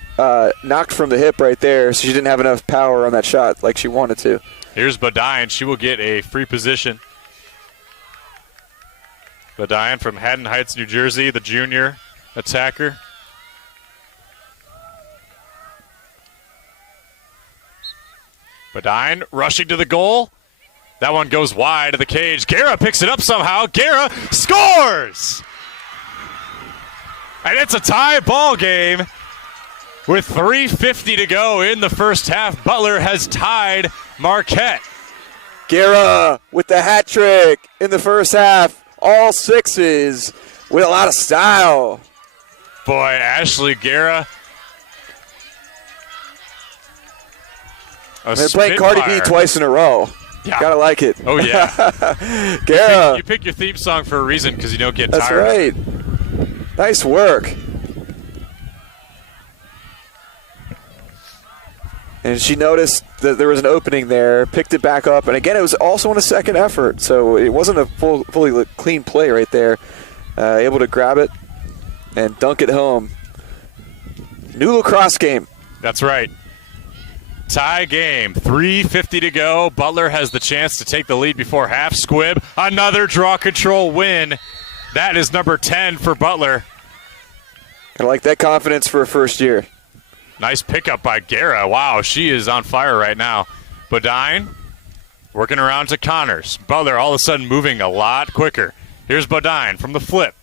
knocked from the hip right there, so she didn't have enough power on that shot like she wanted to. Here's Bodine. She will get a free position. Bodine from Haddon Heights, New Jersey, the junior attacker. Bodine rushing to the goal. That one goes wide of the cage. Guerra picks it up somehow. Guerra scores! And it's a tie ball game with 3:50 to go in the first half. Butler has tied Marquette. Guerra with the hat trick in the first half. All 6s with a lot of style. Boy, Ashley Guerra. They're playing Cardi B twice in a row. Yeah. Gotta like it. Oh, yeah. Guerra. You pick your theme song for a reason because you don't get tired. That's right. Nice work. And she noticed that there was an opening there, picked it back up, and again, it was also on a second effort, so it wasn't a fully clean play right there. Able to grab it and dunk it home. New lacrosse game. That's right. Tie game, 3:50 to go. Butler has the chance to take the lead before half. Squibb, another draw control win. That is number 10 for Butler. I like that confidence for a first year. Nice pickup by Guerra. Wow, she is on fire right now. Bodine working around to Connors. Butler all of a sudden moving a lot quicker. Here's Bodine from the flip.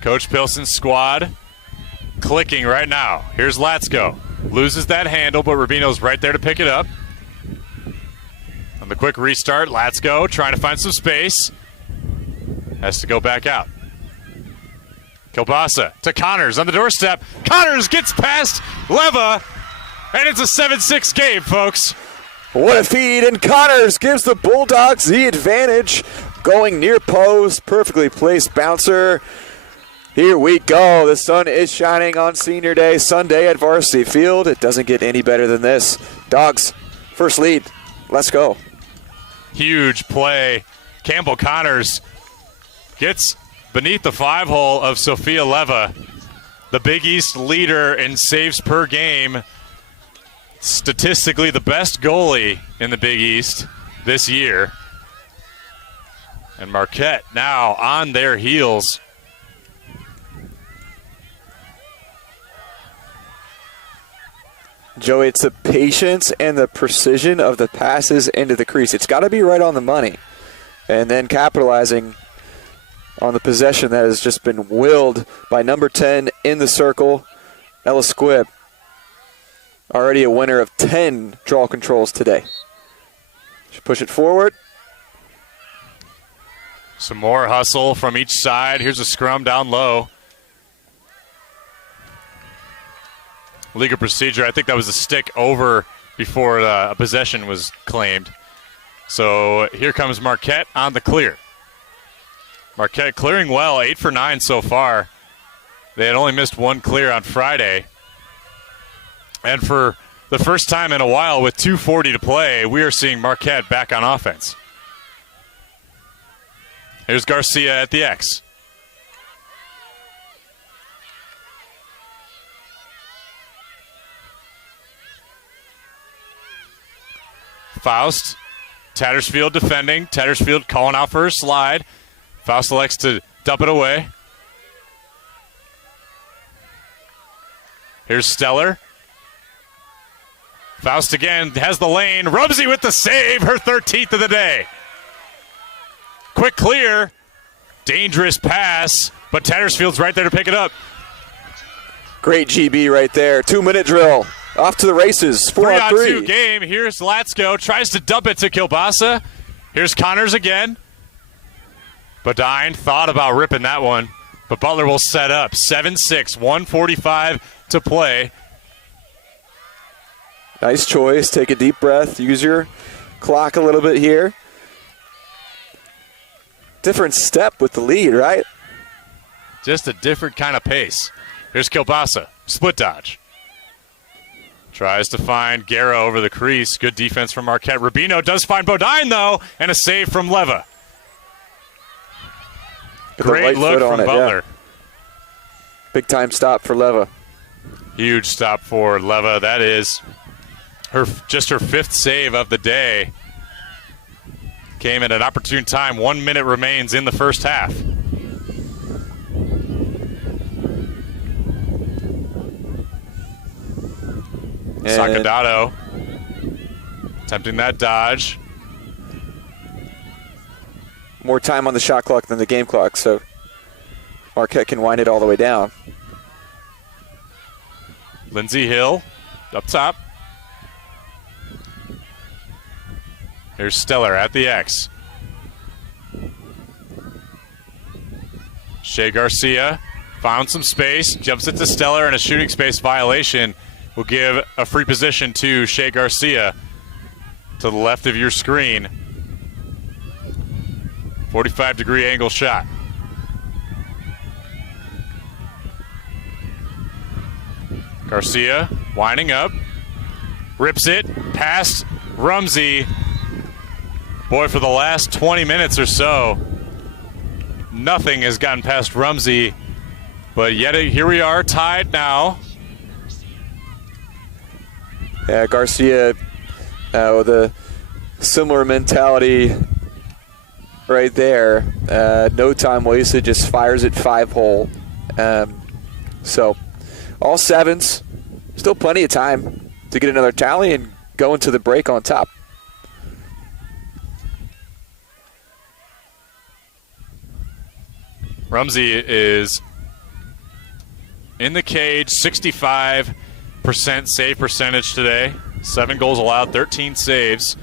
Coach Pilson's squad clicking right now. Here's Latsko. Loses that handle, but Rubino's right there to pick it up. On the quick restart, Latsko trying to find some space. Has to go back out. Kilbasa to Connors on the doorstep. Connors gets past Leva, and it's a 7-6 game, folks. What a feed, and Connors gives the Bulldogs the advantage. Going near post, perfectly placed bouncer. Here we go. The sun is shining on Senior Day, Sunday at Varsity Field. It doesn't get any better than this. Dogs, first lead. Let's go. Huge play. Campbell Connors gets beneath the 5-hole of Sophia Leva, the Big East leader in saves per game. Statistically the best goalie in the Big East this year. And Marquette now on their heels. Joey, it's the patience and the precision of the passes into the crease. It's got to be right on the money. And then capitalizing on the possession that has just been willed by number 10 in the circle, Ella Squibb. Already a winner of 10 draw controls today. She push it forward. Some more hustle from each side. Here's a scrum down low. Legal procedure. I think that was a stick over before a possession was claimed. So here comes Marquette on the clear. Marquette clearing well, 8 for 9 so far. They had only missed one clear on Friday. And for the first time in a while with 2:40 to play, we are seeing Marquette back on offense. Here's Garcia at the X. Faust, Tattersfield defending. Tattersfield calling out for her slide. Faust elects to dump it away. Here's Stellar. Faust again has the lane. Rumsey with the save, her 13th of the day. Quick clear. Dangerous pass, but Tattersfield's right there to pick it up. Great GB right there. 2-minute drill. Off to the races. 4-on-3. 3-on-2 game. Here's Latsko. Tries to dump it to Kilbasa. Here's Connors again. Bodine thought about ripping that one, but Butler will set up. 7-6, 1:45 to play. Nice choice. Take a deep breath. Use your clock a little bit here. Different step with the lead, right? Just a different kind of pace. Here's Kilbasa. Split dodge. Tries to find Guerra over the crease. Good defense from Marquette. Rubino does find Bodine, though, and a save from Leva. Great look from Butler. Yeah. Big time stop for Leva. Huge stop for Leva. That is just her 5th save of the day. Came at an opportune time. 1 minute remains in the first half. Sacadato attempting that dodge. More time on the shot clock than the game clock, so Marquette can wind it all the way down. Lindsey Hill up top. Here's Stellar at the X. Shea Garcia found some space, jumps it to Stellar, and a shooting space violation will give a free position to Shea Garcia to the left of your screen. 45-degree angle shot. Garcia winding up, rips it past Rumsey. Boy, for the last 20 minutes or so, nothing has gotten past Rumsey But yet here we are, tied now. Yeah, Garcia with a similar mentality right there. No time wasted, just fires it 5-hole. So all sevens, still plenty of time to get another tally and go into the break on top. Rumsey is in the cage, 65% save percentage today. 7 goals allowed, 13 saves.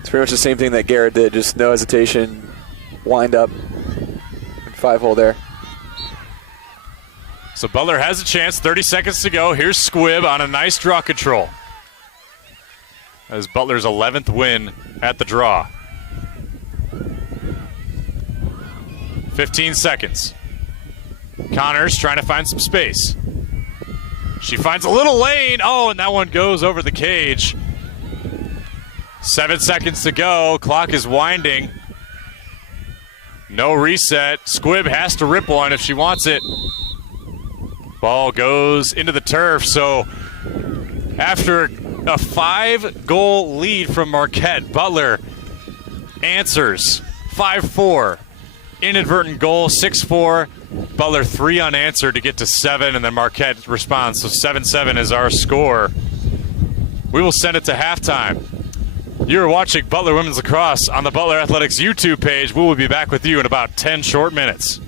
It's pretty much the same thing that Garrett did, just no hesitation, wind up, and 5-hole there. So Butler has a chance, 30 seconds to go. Here's Squibb on a nice draw control. As Butler's 11th win at the draw. 15 seconds. Connors trying to find some space. She finds a little lane. Oh, and that one goes over the cage. 7 seconds to go. Clock is winding. No reset. Squibb has to rip one if she wants it. Ball goes into the turf. So after a 5-goal lead from Marquette, Butler answers 5-4. Inadvertent goal, 6-4. Butler 3 unanswered to get to 7, and then Marquette responds. So 7-7 is our score. We will send it to halftime. You're watching Butler Women's Lacrosse on the Butler Athletics YouTube page. We will be back with you in about 10 short minutes.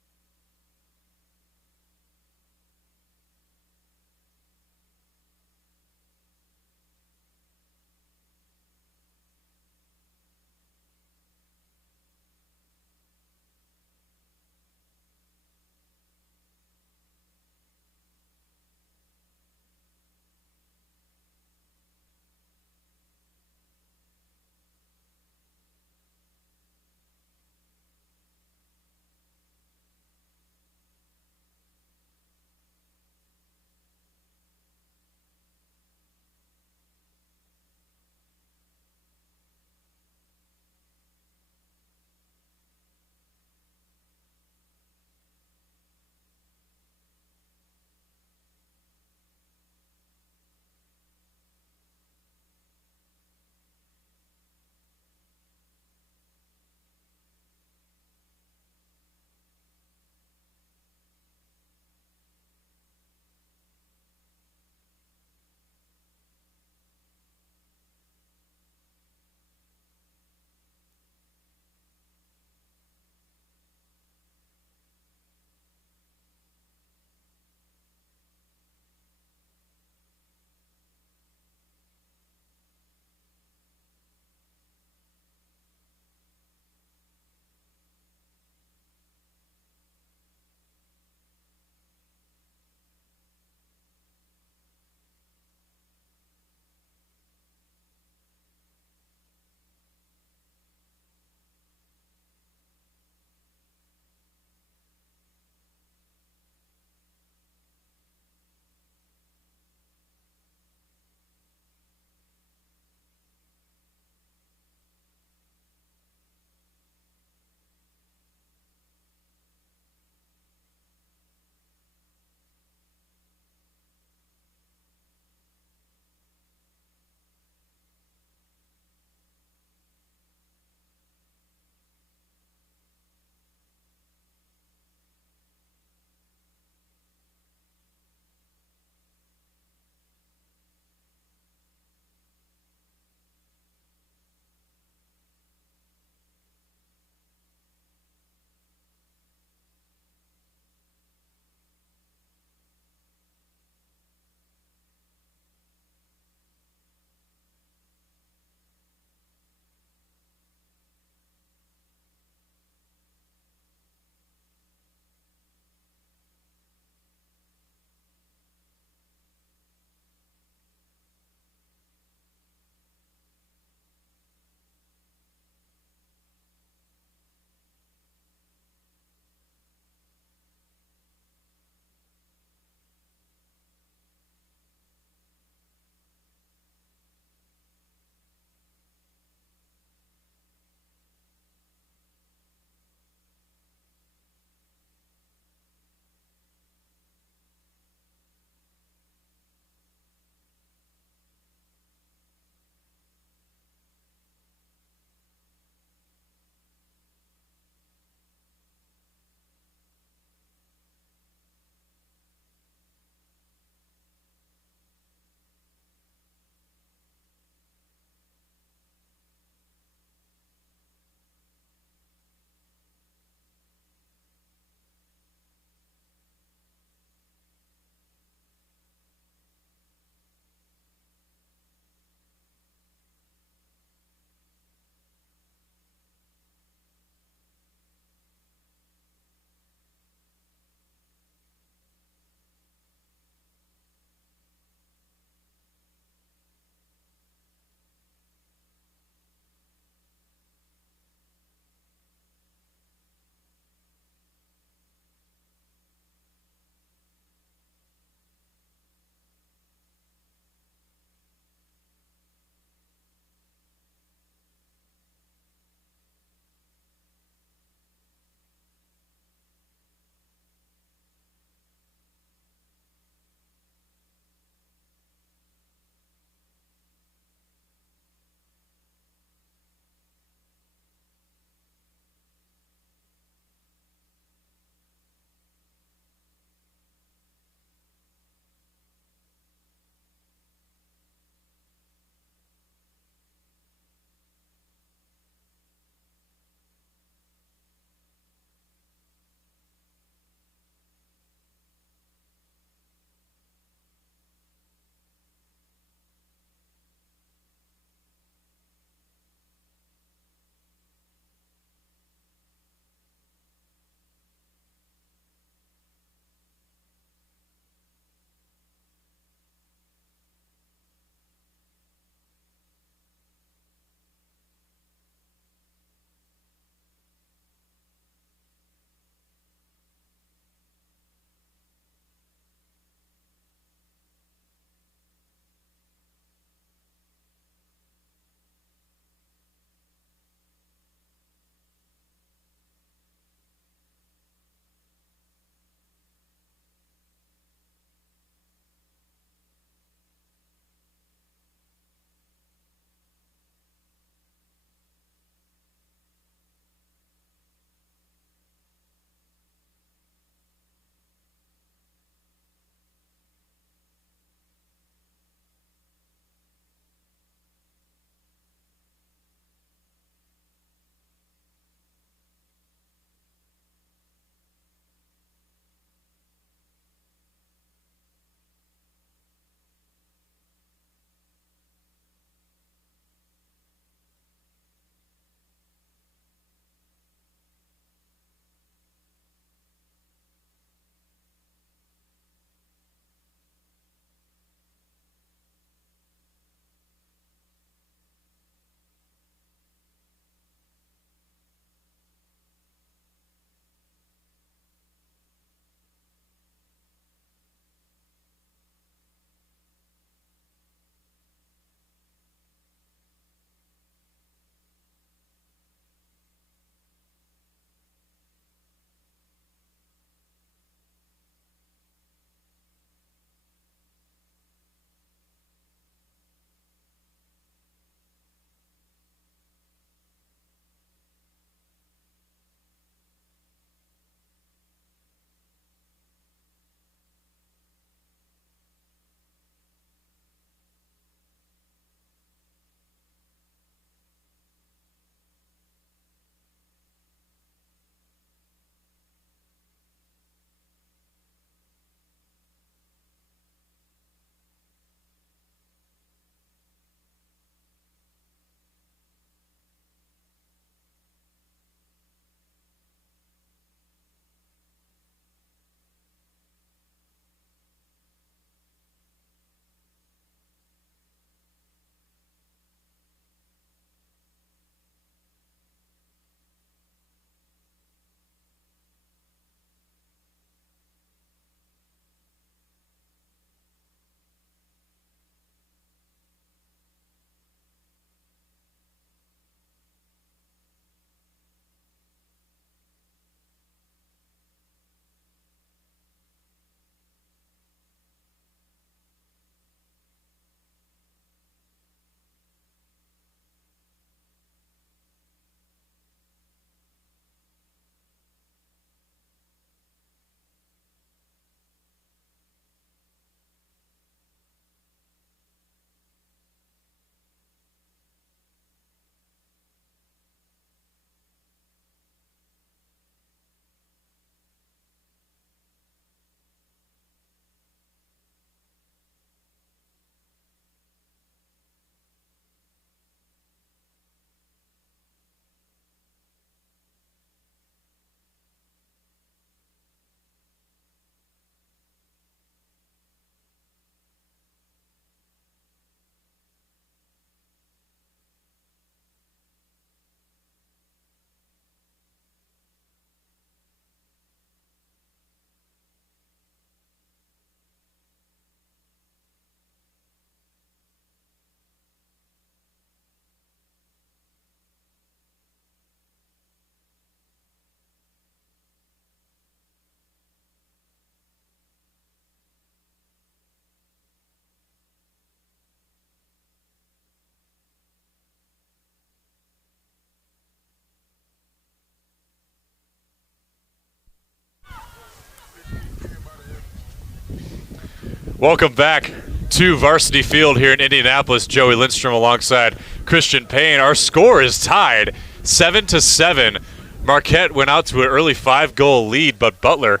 Welcome back to Varsity Field here in Indianapolis. Joey Lindstrom alongside Christian Payne. Our score is tied 7-7. Marquette went out to an early 5-goal lead, but Butler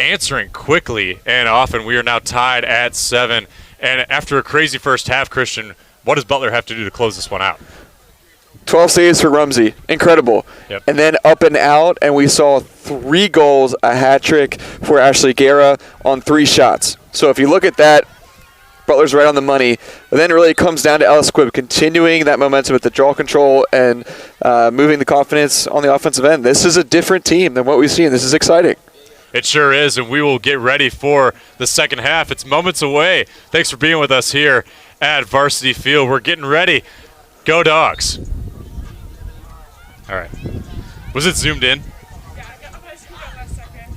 answering quickly and often. We are now tied at 7. And after a crazy first half, Christian, what does Butler have to do to close this one out? 12 saves for Rumsey. Incredible. Yep. And then up and out, and we saw 3 goals, a hat trick for Ashley Guerra on 3 shots. So if you look at that, Butler's right on the money. But then it really comes down to Ellis Quibb continuing that momentum with the draw control and moving the confidence on the offensive end. This is a different team than what we've seen. This is exciting. It sure is, and we will get ready for the second half. It's moments away. Thanks for being with us here at Varsity Field. We're getting ready. Go Dogs. All right. Was it zoomed in? Yeah, I'm going to scoot up that second.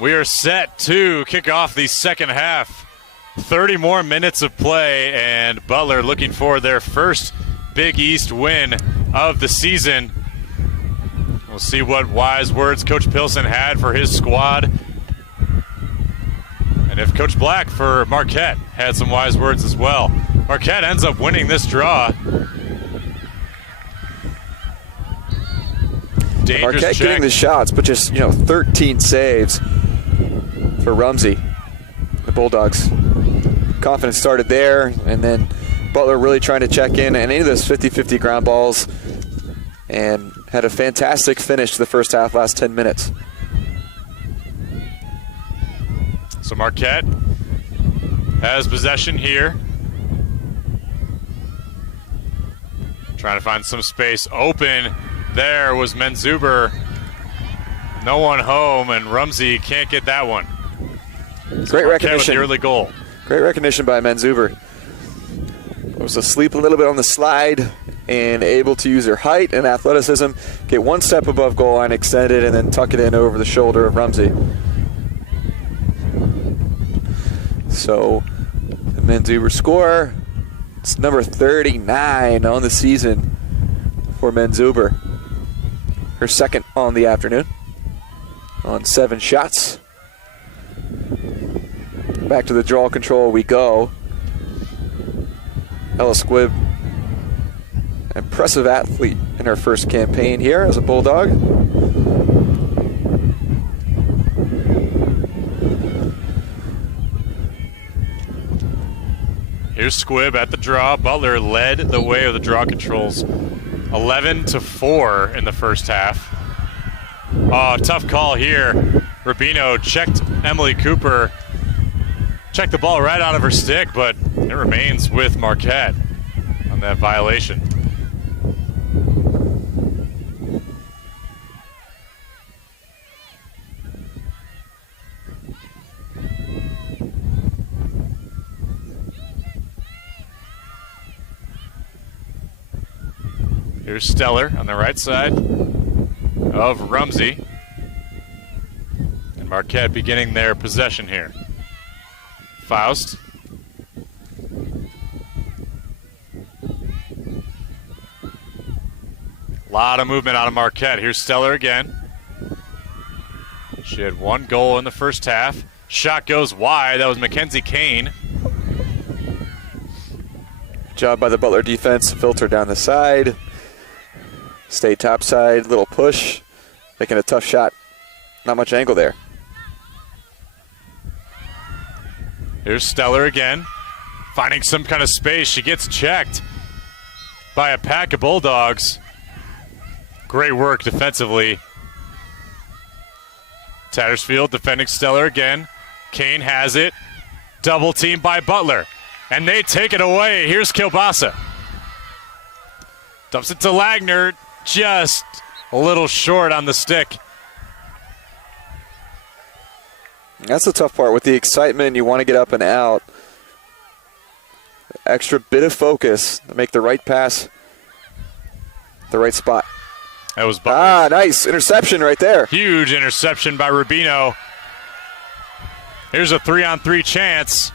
We are set to kick off the second half. 30 more minutes of play, and Butler looking for their first Big East win of the season. We'll see what wise words Coach Pilson had for his squad. And if Coach Black for Marquette had some wise words as well. Marquette ends up winning this draw. Dangerous Marquette check. getting the shots, but just 13 saves for Rumsey. The Bulldogs. Confidence started there, and then Butler really trying to check in and any of those 50-50 ground balls, and had a fantastic finish to the first half, last 10 minutes. So Marquette has possession here. Trying to find some space open. There was Menzuber. No one home, and Rumsey can't get that one. Great recognition. With the early goal. Great recognition by Menzuber. Was asleep a little bit on the slide and able to use her height and athleticism, get one step above goal line, extend it, and then tuck it in over the shoulder of Rumsey. So the Menzuber score, it's number 39 on the season for Menzuber. Her second on the afternoon on 7 shots. Back to the draw control we go. Ellis Quibb, impressive athlete in her first campaign here as a Bulldog. Here's Squibb at the draw. Butler led the way of the draw controls. 11-4 in the first half. Oh, tough call here. Rubino checked Emily Cooper. Checked the ball right out of her stick, but it remains with Marquette on that violation. Here's Stellar on the right side of Rumsey. And Marquette beginning their possession here. Faust. A lot of movement out of Marquette. Here's Stellar again. She had 1 goal in the first half. Shot goes wide. That was Mackenzie Kane. Job by the Butler defense. Filter down the side. Stay top side. Little push. Making a tough shot. Not much angle there. Here's Stellar again. Finding some kind of space. She gets checked by a pack of Bulldogs. Great work defensively. Tattersfield defending Stellar again. Kane has it. Double team by Butler. And they take it away. Here's Kilbasa. Dumps it to Lagner. Just a little short on the stick. That's the tough part. With the excitement, you want to get up and out. extra bit of focus to make the right pass, the right spot. That was Butler. Nice interception right there. Huge interception by Rubino. Here's a 3-on-3 chance.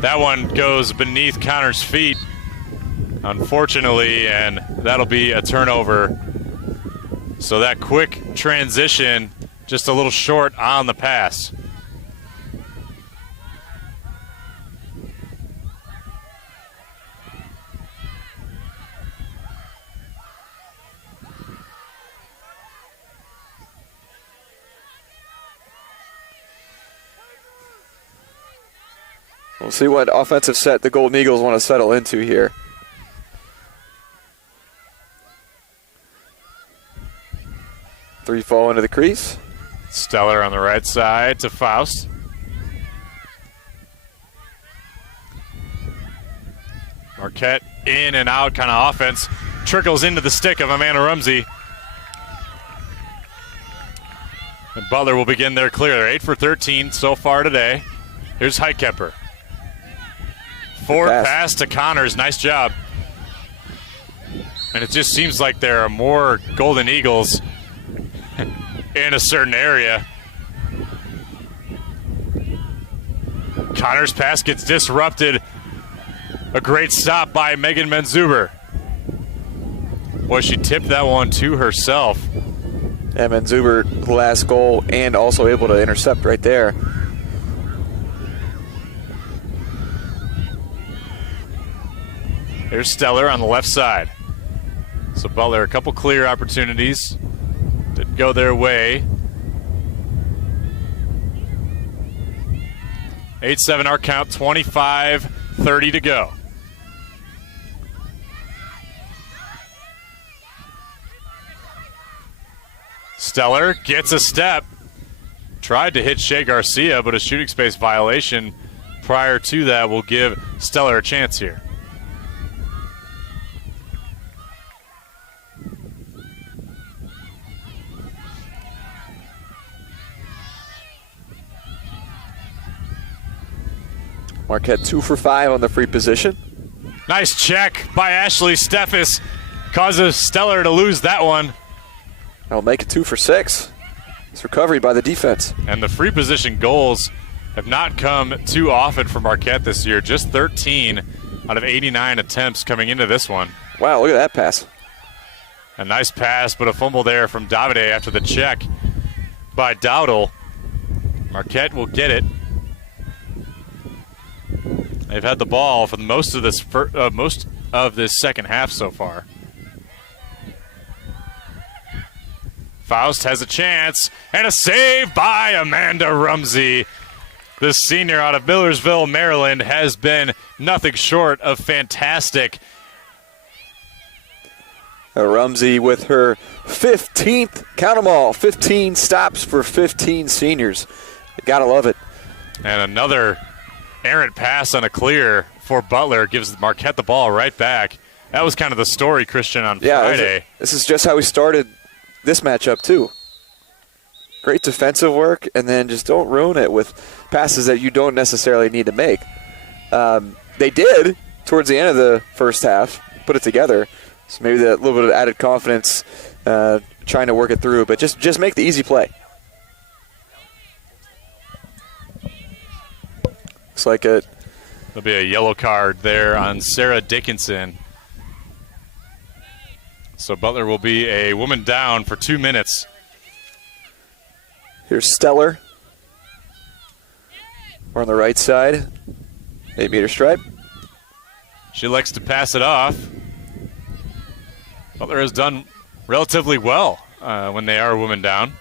That one goes beneath Connor's feet, unfortunately, and that'll be a turnover. So that quick transition, just a little short on the pass. We'll see what offensive set the Golden Eagles want to settle into here. Three fall into the crease. Stellar on the right side to Faust. Marquette in and out kind of offense. Trickles into the stick of Amanda Rumsey. And Butler will begin their clear. They're 8 for 13 so far today. Here's Heikepper. Forward pass to Connors. Nice job. And it just seems like there are more Golden Eagles in a certain area. Connors' pass gets disrupted. A great stop by Megan Menzuber. Boy, she tipped that one to herself. And Menzuber, last goal, and also able to intercept right there. Here's Stellar on the left side. So Butler, a couple clear opportunities. Didn't go their way. 8-7 our count, 25-30 to go. Stellar gets a step. Tried to hit Shea Garcia, but a shooting space violation prior to that will give Stellar a chance here. Marquette 2 for 5 on the free position. Nice check by Ashley Steffes. Causes Stellar to lose that one. That'll make it 2 for 6. It's recovery by the defense. And the free position goals have not come too often for Marquette this year. Just 13 out of 89 attempts coming into this one. Wow, look at that pass. A nice pass, but a fumble there from Davide after the check by Dowdle. Marquette will get it. They've had the ball for most of this second half so far. Faust has a chance, and a save by Amanda Rumsey. This senior out of Millersville, Maryland, has been nothing short of fantastic. Rumsey with her 15th, count them all, 15 stops for 15 seniors. You gotta love it. And another errant pass on a clear for Butler gives Marquette the ball right back. That was kind of the story, Christian, on Friday. This is just how we started this matchup, too. Great defensive work, and then just don't ruin it with passes that you don't necessarily need to make. They did, towards the end of the first half, put it together. So maybe a little bit of added confidence trying to work it through, but just make the easy play. Looks like it. There'll be a yellow card there on Sarah Dickinson. So Butler will be a woman down for 2 minutes. Here's Stellar. We're on the right side. 8-meter stripe. She likes to pass it off. Butler has done relatively well when they are a woman down.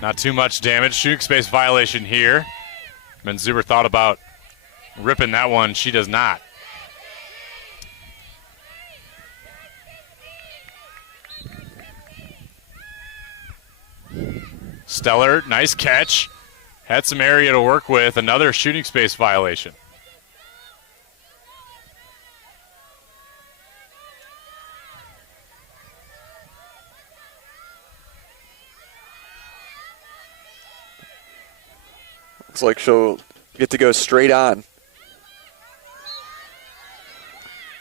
Not too much damage. Shooting space violation here. Menzuber thought about ripping that one. She does not. Stellar, nice catch. Had some area to work with. Another shooting space violation. Looks like she'll get to go straight on.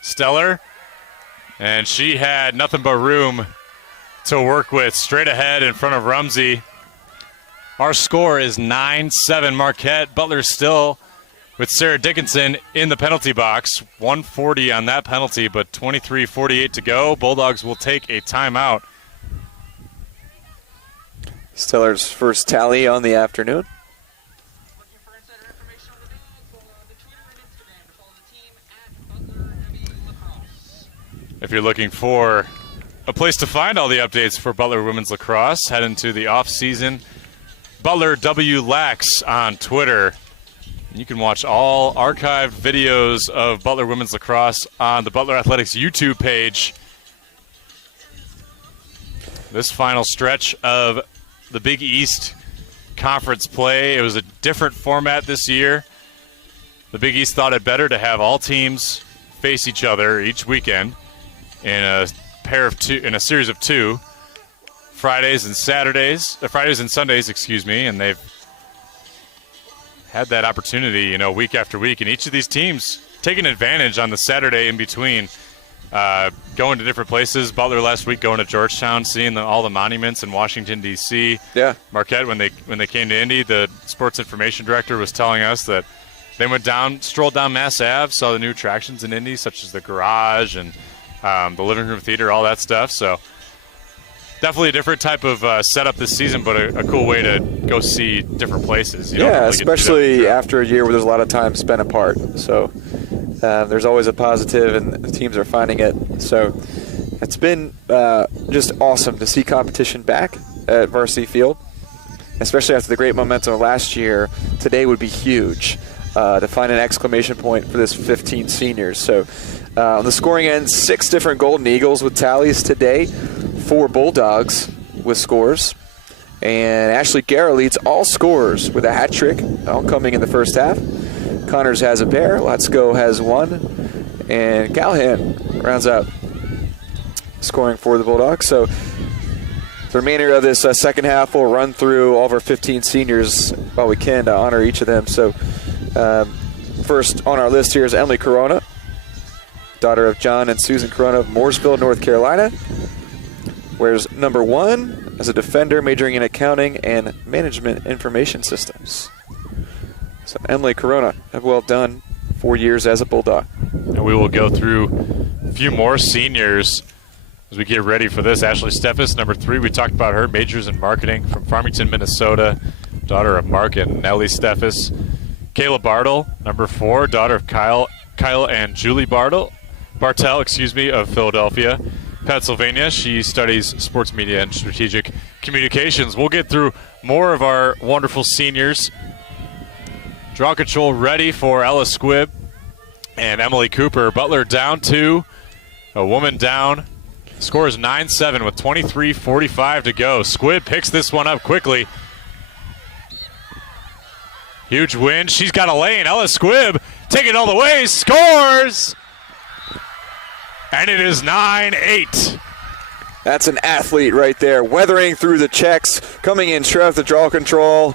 Stellar, and she had nothing but room to work with. Straight ahead in front of Rumsey. Our score is 9-7 Marquette. Butler still with Sarah Dickinson in the penalty box. 140 on that penalty, but 23:48 to go. Bulldogs will take a timeout. Stellar's first tally on the afternoon. Looking for insider information on the Dogs? Follow the Twitter and Instagram to follow the team at Butler Lacrosse. If you're looking for a place to find all the updates for Butler Women's Lacrosse, head into the off-season Butler W Lax on Twitter. You can watch all archived videos of Butler Women's Lacrosse on the Butler Athletics YouTube page. This final stretch of the Big East Conference play, it was a different format this year. The Big East thought it better to have all teams face each other each weekend in a series of two. Fridays and Sundays, and they've had that opportunity, week after week, and each of these teams taking advantage on the Saturday in between, going to different places. Butler last week going to Georgetown, seeing all the monuments in Washington D.C. Yeah. Marquette, when they came to Indy, the sports information director was telling us that they strolled down Mass Ave, saw the new attractions in Indy, such as the garage and the living room theater, all that stuff. So definitely a different type of setup this season, but a cool way to go see different places. Especially after a year where there's a lot of time spent apart. So there's always a positive, and the teams are finding it. So it's been just awesome to see competition back at Varsity Field, especially after the great momentum of last year. Today would be huge to find an exclamation point for this 15 seniors. So on the scoring end, 6 different Golden Eagles with tallies today. 4 Bulldogs with scores. And Ashley Guerra leads all scorers with a hat trick, all coming in the first half. Connors has a pair. Let's Go has 1. And Callahan rounds out scoring for the Bulldogs. So the remainder of this second half, we'll run through all of our 15 seniors while we can to honor each of them. So first on our list here is Emily Corona, daughter of John and Susan Corona of Mooresville, North Carolina. Wears number 1 as a defender, majoring in accounting and management information systems. So Emily Corona, well done, 4 years as a Bulldog. And we will go through a few more seniors as we get ready for this. Ashley Steffes, number 3, we talked about her, majors in marketing from Farmington, Minnesota, daughter of Mark and Nellie Steffes. Kayla Bartle, number 4, daughter of Kyle and Julie Bartell, of Philadelphia, Pennsylvania. She studies sports media and strategic communications. We'll get through more of our wonderful seniors. Draw control ready for Ella Squibb and Emily Cooper. Butler down 2, a woman down. Score is 9-7 with 23:45 to go. Squibb picks this one up quickly. Huge win. She's got a lane. Ella Squibb taking it all the way. Scores! And it is 9-8. That's an athlete right there, weathering through the checks, coming in straight off the draw control.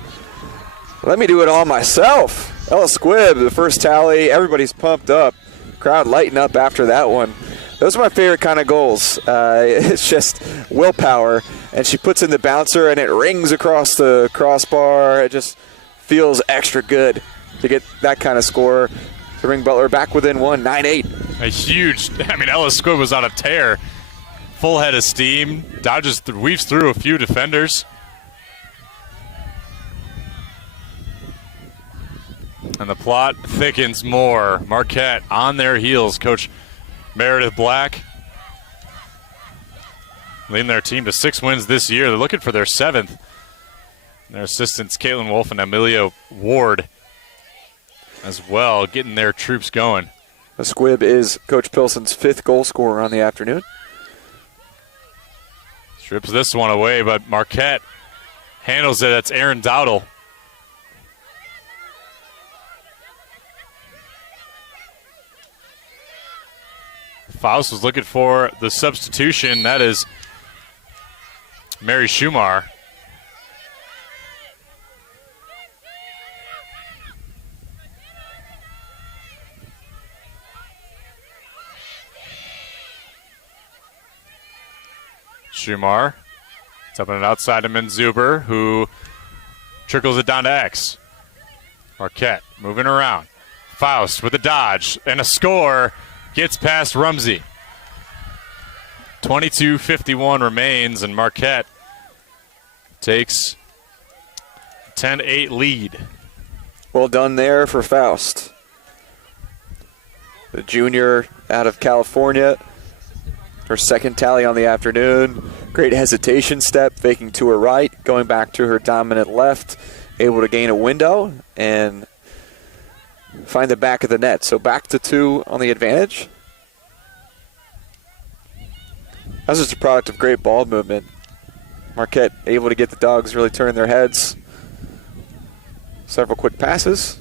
Let me do it all myself. Ella Squibb, the first tally. Everybody's pumped up. Crowd lighting up after that one. Those are my favorite kind of goals. It's just willpower, and she puts in the bouncer, and it rings across the crossbar. It just feels extra good to get that kind of score to bring Butler back within 1, 9-8. Ella Squibb was on a tear. Full head of steam. Weaves through a few defenders. And the plot thickens more. Marquette on their heels. Coach Meredith Black leading their team to 6 wins this year. They're looking for their 7th. And their assistants, Caitlin Wolf and Amelia Ward, as well, getting their troops going. Squibb is Coach Pilson's 5th goal scorer on the afternoon. Strips this one away, but Marquette handles it. That's Aaron Dowdle. Faust was looking for the substitution. That is Mary Schumar. Schumar tapping it outside to Menzuber, who trickles it down to X. Marquette moving around. Faust with a dodge and a score. Gets past Rumsey. 22:51 remains, and Marquette takes 10-8 lead. Well done there for Faust. The junior out of California. Her second tally on the afternoon. Great hesitation step, faking to her right, going back to her dominant left, able to gain a window and find the back of the net. So back to 2 on the advantage. That's just a product of great ball movement. Marquette able to get the Dogs really turn their heads. Several quick passes.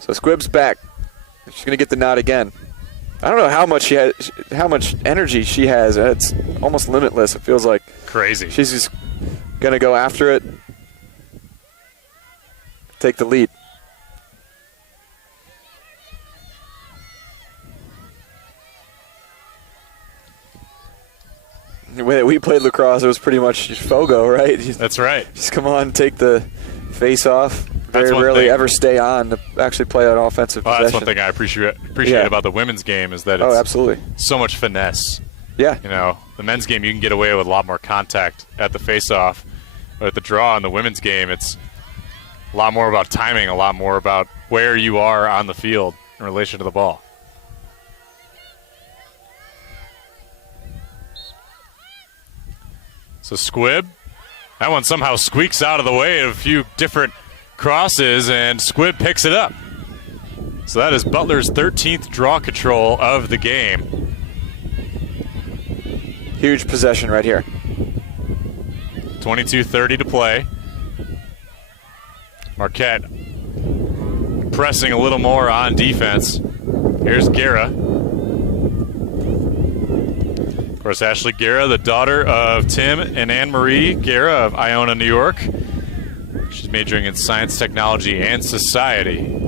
So Squibb's back. She's going to get the nod again. I don't know how much energy she has. It's almost limitless. It feels like crazy. She's just going to go after it. Take the lead. The way that we played lacrosse, it was pretty much Fogo, right? That's right. Just come on, take the face off. Very rarely ever stay on to actually play an offensive possession. That's one thing I appreciate about the women's game is that it's absolutely so much finesse. Yeah. You know, the men's game, you can get away with a lot more contact at the face-off. But at the draw in the women's game, it's a lot more about timing, a lot more about where you are on the field in relation to the ball. So Squibb, that one somehow squeaks out of the way of a few different crosses, and Squibb picks it up. So that is Butler's 13th draw control of the game. Huge possession right here. 22:30 to play. Marquette pressing a little more on defense. Here's Guerra. Of course, Ashley Guerra, the daughter of Tim and Anne-Marie Guerra of Iona, New York. She's majoring in science, technology, and society.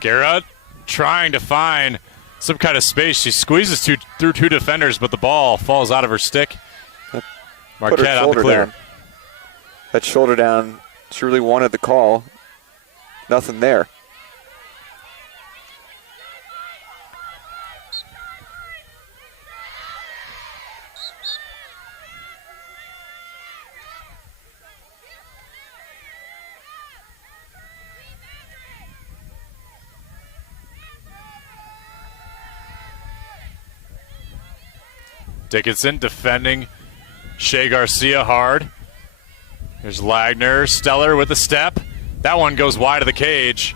Guerra trying to find some kind of space. She squeezes through 2 defenders, but the ball falls out of her stick. Marquette on the clear. Down. That shoulder down, she really wanted the call. Nothing there. Dickinson defending Shea Garcia hard. Here's Lagner, Stellar with the step. That one goes wide of the cage.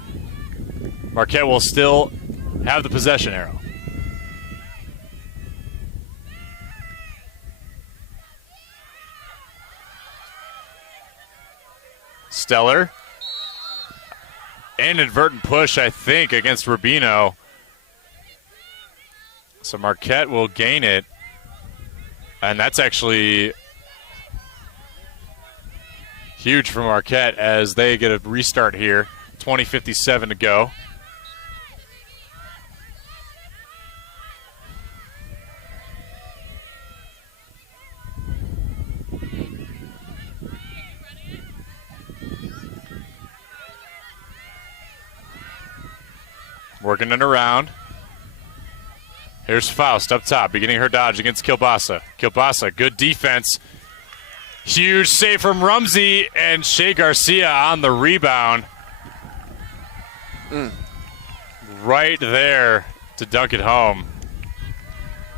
Marquette will still have the possession arrow. Stellar. Inadvertent push, I think, against Rubino. So Marquette will gain it. And that's actually huge for Marquette as they get a restart here. 20:57 to go. Working it around. Here's Faust up top, beginning her dodge against Kilbasa. Kilbasa, good defense. Huge save from Rumsey, and Shea Garcia on the rebound. Right there to dunk it home.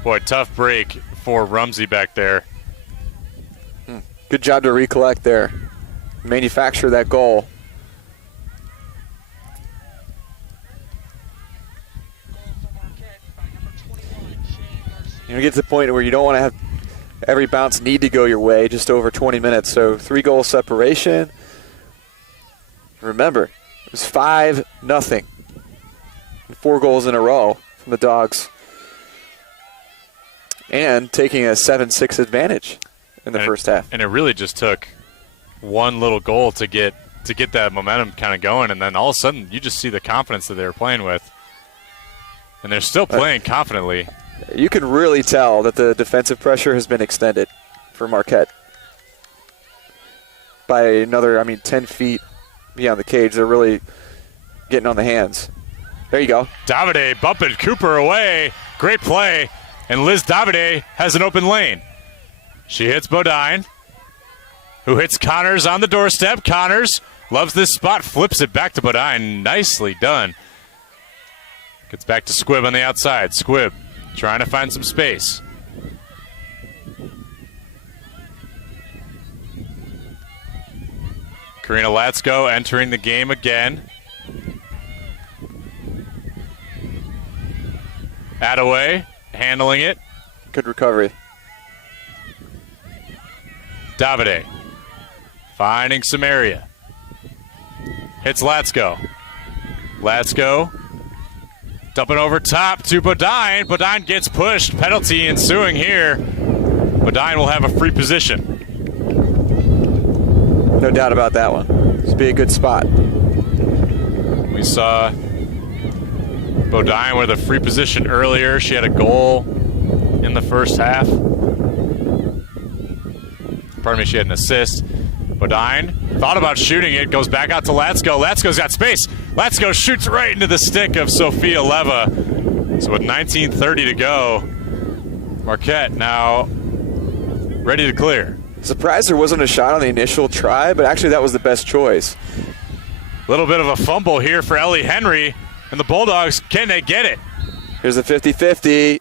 Boy, tough break for Rumsey back there. Good job to recollect there. Manufacture that goal. You get to the point where you don't want to have every bounce need to go your way just over 20 minutes. So 3-goal separation. Remember, it was 5-0. 4 goals in a row from the Dogs. and taking a 7-6 advantage in the first half. And it really just took one little goal to get that momentum kind of going, and then all of a sudden you just see the confidence that they were playing with. And they're still playing confidently. You can really tell that the defensive pressure has been extended for Marquette by another, 10 feet beyond the cage. They're really getting on the hands. There you go. Davide bumping Cooper away. Great play. And Liz Davide has an open lane. She hits Bodine, who hits Connors on the doorstep. Connors loves this spot, flips it back to Bodine. Nicely done. Gets back to Squibb on the outside. Squibb trying to find some space. Karina Latsko entering the game again. Attaway handling it. Good recovery. Davide finding some area. Hits Latsko. Latsko dumping over top to Bodine. Bodine gets pushed. Penalty ensuing here. Bodine will have a free position. No doubt about that one. This will be a good spot. We saw Bodine with a free position earlier. She had a goal in the first half. Pardon me, she had an assist. Bodine thought about shooting it, goes back out to Latsko. Latsko's got space. Latsko shoots right into the stick of Sophia Leva. So with 19:30 to go, Marquette now ready to clear. Surprised there wasn't a shot on the initial try, but actually that was the best choice. Little bit of a fumble here for Ellie Henry, and the Bulldogs, can they get it? Here's a 50-50.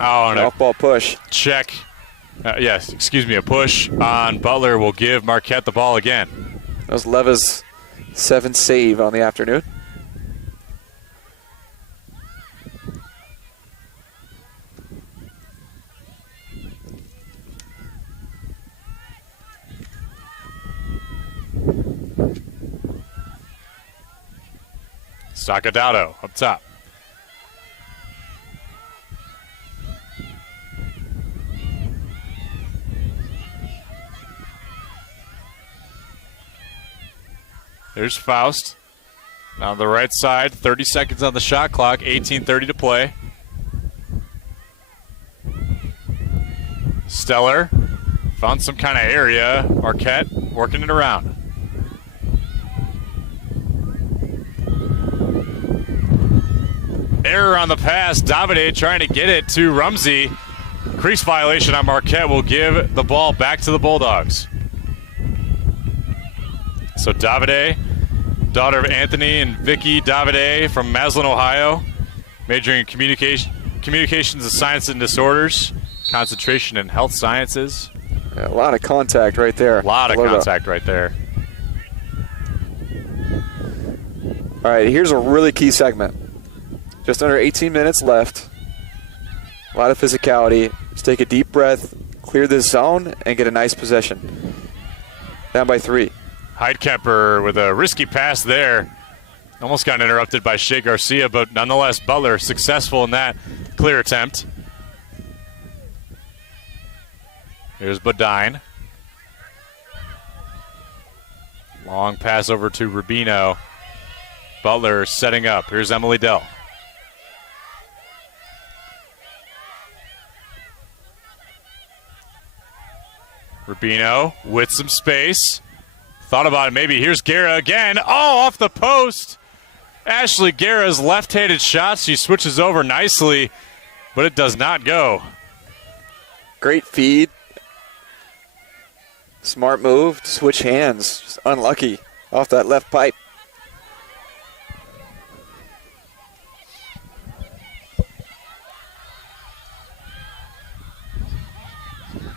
Oh, and off-ball push. Check. A push on Butler will give Marquette the ball again. That was Leva's 7th save on the afternoon. Sacadato up top. There's Faust. On the right side, 30 seconds on the shot clock, 18:30 to play. Stellar found some kind of area. Marquette working it around. Error on the pass. Davide trying to get it to Rumsey. Crease violation on Marquette will give the ball back to the Bulldogs. So Davide, daughter of Anthony and Vicky Davide from Maslin, Ohio, majoring in communications and science and disorders, concentration in health sciences. Yeah, a lot of contact right there. A lot of contact right there. All right, here's a really key segment. Just under 18 minutes left. A lot of physicality. Just take a deep breath, clear this zone, and get a nice possession. Down by 3. Heidkemper with a risky pass there. Almost got interrupted by Shea Garcia, but nonetheless, Butler successful in that clear attempt. Here's Bodine. Long pass over to Rubino. Butler setting up. Here's Emily Dell. Rubino with some space. Thought about it maybe. Here's Guerra again. Oh, off the post. Ashley Guerra's left-handed shot. She switches over nicely, but it does not go. Great feed. Smart move. Switch hands. Just unlucky off that left pipe.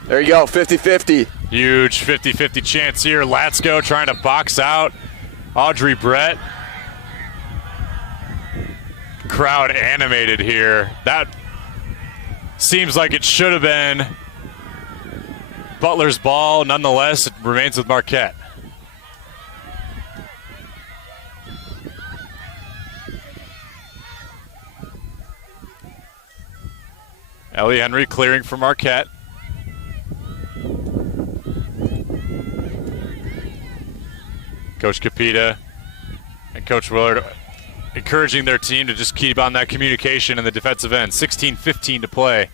There you go, 50-50. Huge 50-50 chance here. Latsko trying to box out Audrey Brett. Crowd animated here. That seems like it should have been Butler's ball. Nonetheless, it remains with Marquette. Ellie Henry clearing for Marquette. Coach Capita and Coach Willard encouraging their team to just keep on that communication in the defensive end. 16:15 to play.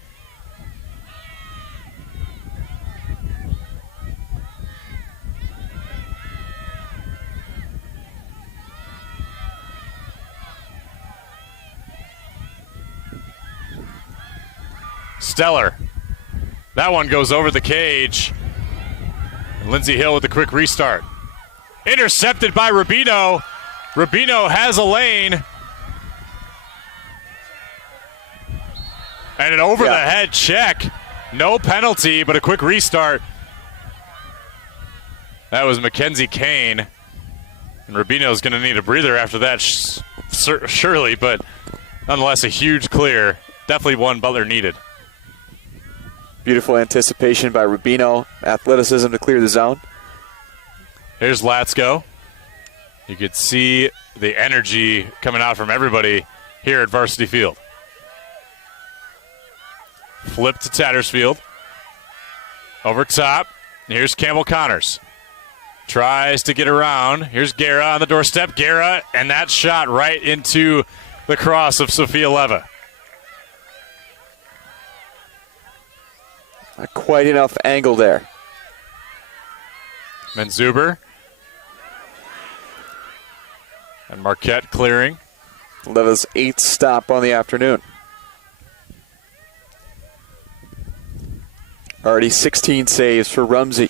Stellar. That one goes over the cage. And Lindsey Hill with a quick restart. Intercepted by Rubino. Rubino has a lane. And an over-the-head check. No penalty, but a quick restart. That was Mackenzie Kane. And Rubino's going to need a breather after that, surely, but nonetheless a huge clear. Definitely one Butler needed. Beautiful anticipation by Rubino. Athleticism to clear the zone. Here's Latsko. You could see the energy coming out from everybody here at Varsity Field. Flip to Tattersfield. Over top. Here's Campbell Connors. Tries to get around. Here's Guerra on the doorstep. Guerra, and that shot right into the cross of Sophia Leva. Not quite enough angle there. Menzuber. And Marquette clearing. Leva's 8th stop on the afternoon. Already 16 saves for Rumsey.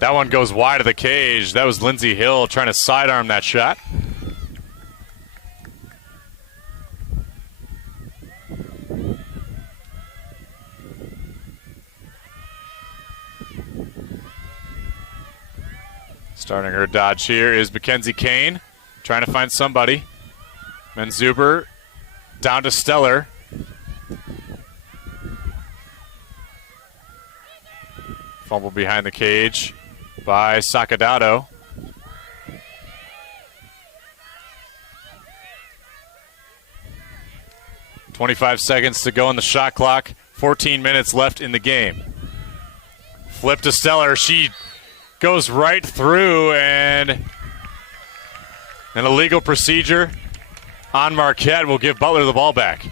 That one goes wide of the cage. That was Lindsey Hill trying to sidearm that shot. Starting her dodge here is Mackenzie Kane, trying to find somebody. Menzuber down to Stellar. Fumble behind the cage by Sacadato. .25 seconds to go on the shot clock. 14 minutes left in the game. Flip to Stellar. She goes right through, and an illegal procedure on Marquette will give Butler the ball back.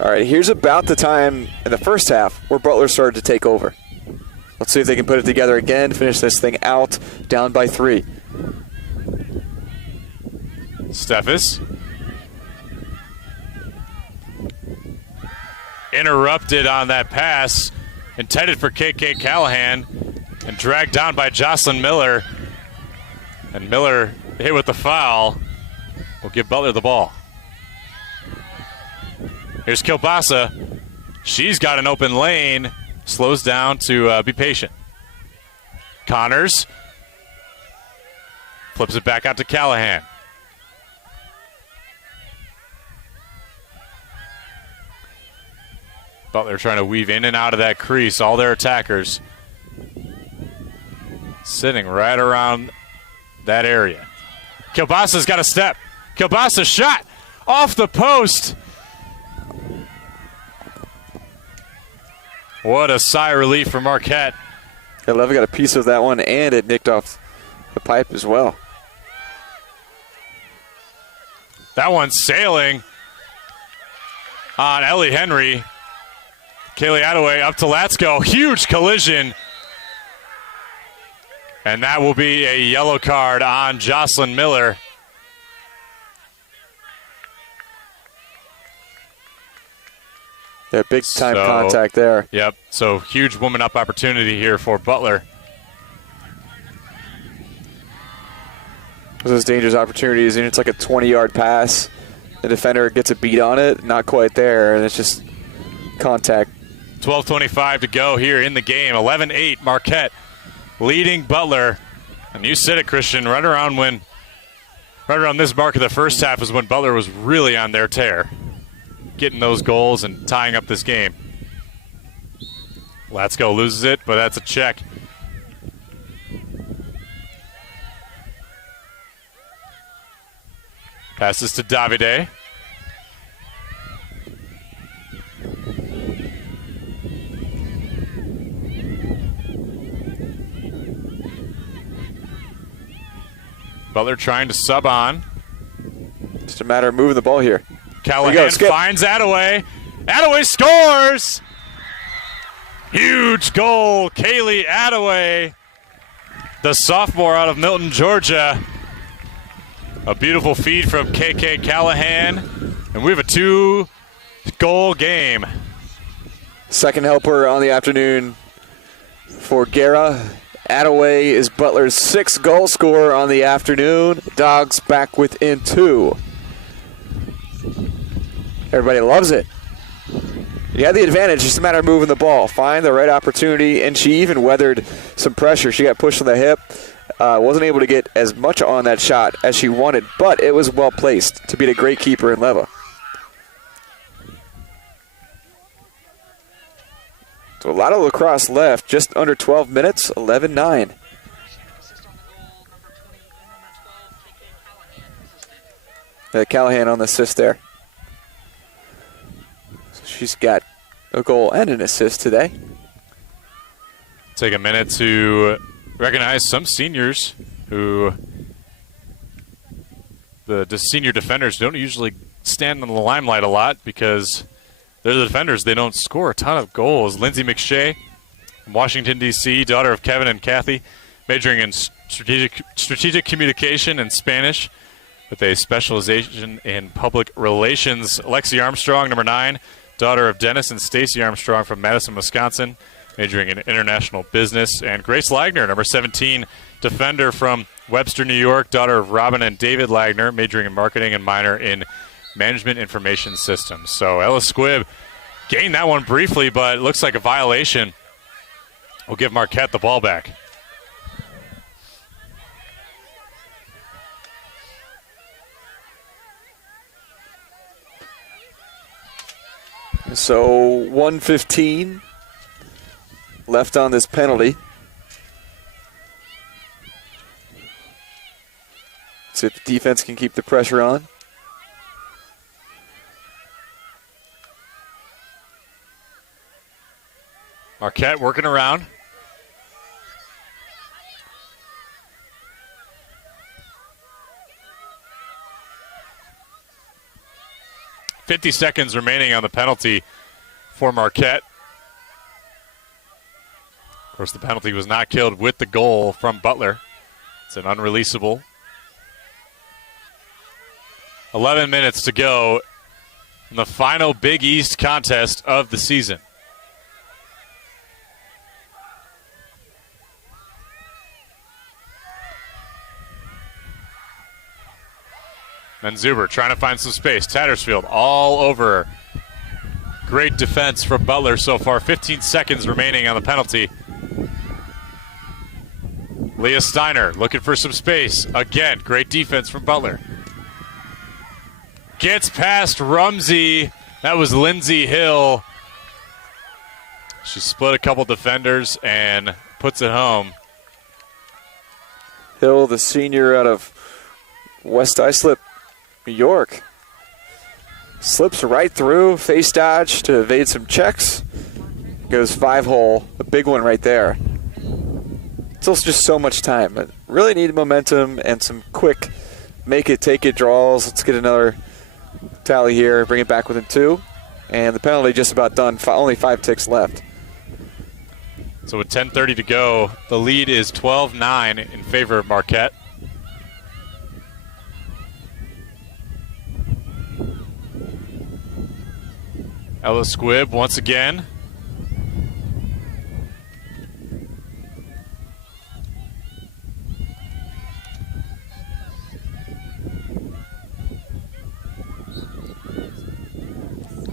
All right, here's about the time in the first half where Butler started to take over. Let's see if they can put it together again, finish this thing out, down by 3. Steffes. Interrupted on that pass, intended for KK Callahan, and dragged down by Jocelyn Miller. And Miller hit with the foul. Will give Butler the ball. Here's Kilbasa. She's got an open lane. Slows down to be patient. Connors. Flips it back out to Callahan. Butler trying to weave in and out of that crease. All their attackers sitting right around that area. Kilbasa's got a step. Kilbasa shot off the post. What a sigh of relief for Marquette. Yeah, Leva got a piece of that one, and it nicked off the pipe as well. That one's sailing on Ellie Henry. Kaylee Attaway up to Latsko. Huge collision. And that will be a yellow card on Jocelyn Miller. Yeah, big time contact there. Yep, so huge woman up opportunity here for Butler. Those dangerous opportunities, and it's like a 20-yard pass. The defender gets a beat on it, not quite there, and it's just contact. 12:25 to go here in the game. 11-8 Marquette leading Butler. And you said it, Christian, right around this mark of the first half is when Butler was really on their tear, getting those goals and tying up this game. Latsko loses it, but that's a check. Passes to Davide. Butler trying to sub on. Just a matter of moving the ball here. Callahan finds Attaway. Attaway scores! Huge goal, Kaylee Attaway, the sophomore out of Milton, Georgia. A beautiful feed from KK Callahan, and we have a 2-goal game. Second helper on the afternoon for Guerra. Attaway is Butler's 6th goal scorer on the afternoon. Dogs back within 2. Everybody loves it. You had the advantage, just a matter of moving the ball. Find the right opportunity, and she even weathered some pressure. She got pushed on the hip. Wasn't able to get as much on that shot as she wanted, but it was well placed to beat a great keeper in Leva. So a lot of lacrosse left, just under 12 minutes, 11-9. Callahan on the assist there. So she's got a goal and an assist today. Take a minute to recognize some seniors who the senior defenders don't usually stand in the limelight a lot because they're the defenders. They don't score a ton of goals. Lindsay McShay from Washington, D.C., daughter of Kevin and Kathy, majoring in strategic communication and Spanish with a specialization in public relations. Lexi Armstrong, number 9, daughter of Dennis and Stacy Armstrong from Madison, Wisconsin, majoring in international business. And Grace Lagner, number 17, defender from Webster, New York, daughter of Robin and David Lagner, majoring in marketing and minor in management information systems. So Ella Squibb gained that one briefly, but it looks like a violation. We'll give Marquette the ball back. So 1:15 left on this penalty. See if the defense can keep the pressure on. Marquette working around. .50 seconds remaining on the penalty for Marquette. Of course, the penalty was not killed with the goal from Butler. It's an unreleasable. 11 minutes to go in the final Big East contest of the season. And Zuber trying to find some space. Tattersfield all over her. Great defense from Butler so far. 15 seconds remaining on the penalty. Leah Steiner looking for some space. Again, great defense from Butler. Gets past Rumsey. That was Lindsay Hill. She split a couple defenders and puts it home. Hill, the senior out of West Islip, New York, slips right through, face dodge to evade some checks. Goes 5-hole, a big one right there. It's also just so much time. But really need momentum and some quick make it, take it draws. Let's get another tally here, bring it back within 2. And the penalty just about done, only 5 ticks left. So with 10:30 to go, the lead is 12-9 in favor of Marquette. Ella Squibb once again.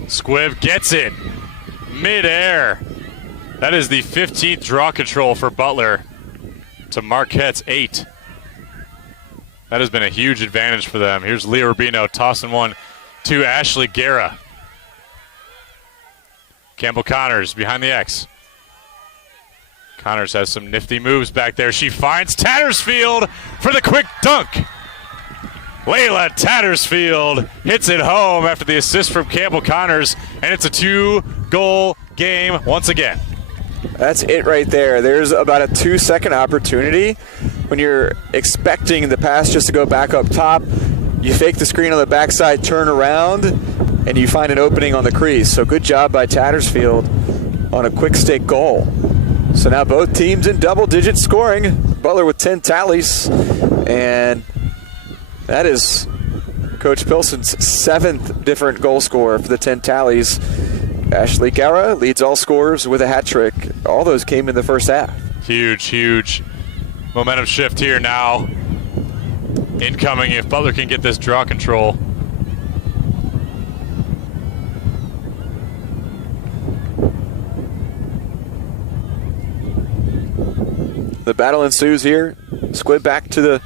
Squibb gets it mid-air. That is the 15th draw control for Butler to Marquette's 8. That has been a huge advantage for them. Here's Leah Rubino tossing one to Ashley Guerra. Campbell Connors behind the X. Connors has some nifty moves back there. She finds Tattersfield for the quick dunk. Layla Tattersfield hits it home after the assist from Campbell Connors, and it's a 2-goal game once again. That's it right there. There's about a 2-second opportunity when you're expecting the pass just to go back up top. You fake the screen on the backside, turn around, and you find an opening on the crease. So good job by Tattersfield on a quick stick goal. So now both teams in double-digit scoring. Butler with 10 tallies, and that is Coach Pilson's 7th different goal scorer for the 10 tallies. Ashley Guerra leads all scorers with a hat trick. All those came in the first half. Huge momentum shift here now. Incoming if Butler can get this draw control. The battle ensues here. Squid back to the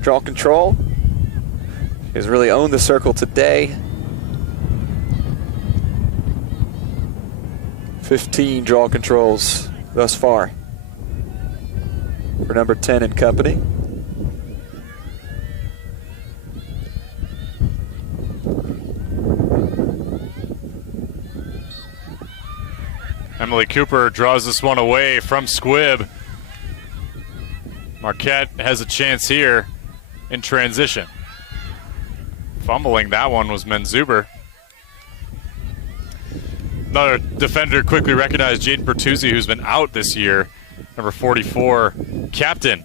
draw control. He's really owned the circle today. 15 draw controls thus far for number 10 and company. Emily Cooper draws this one away from Squibb. Marquette has a chance here in transition. Fumbling that one was Menzuber. Another defender quickly recognized Jaden Bertuzzi, who's been out this year. Number 44, captain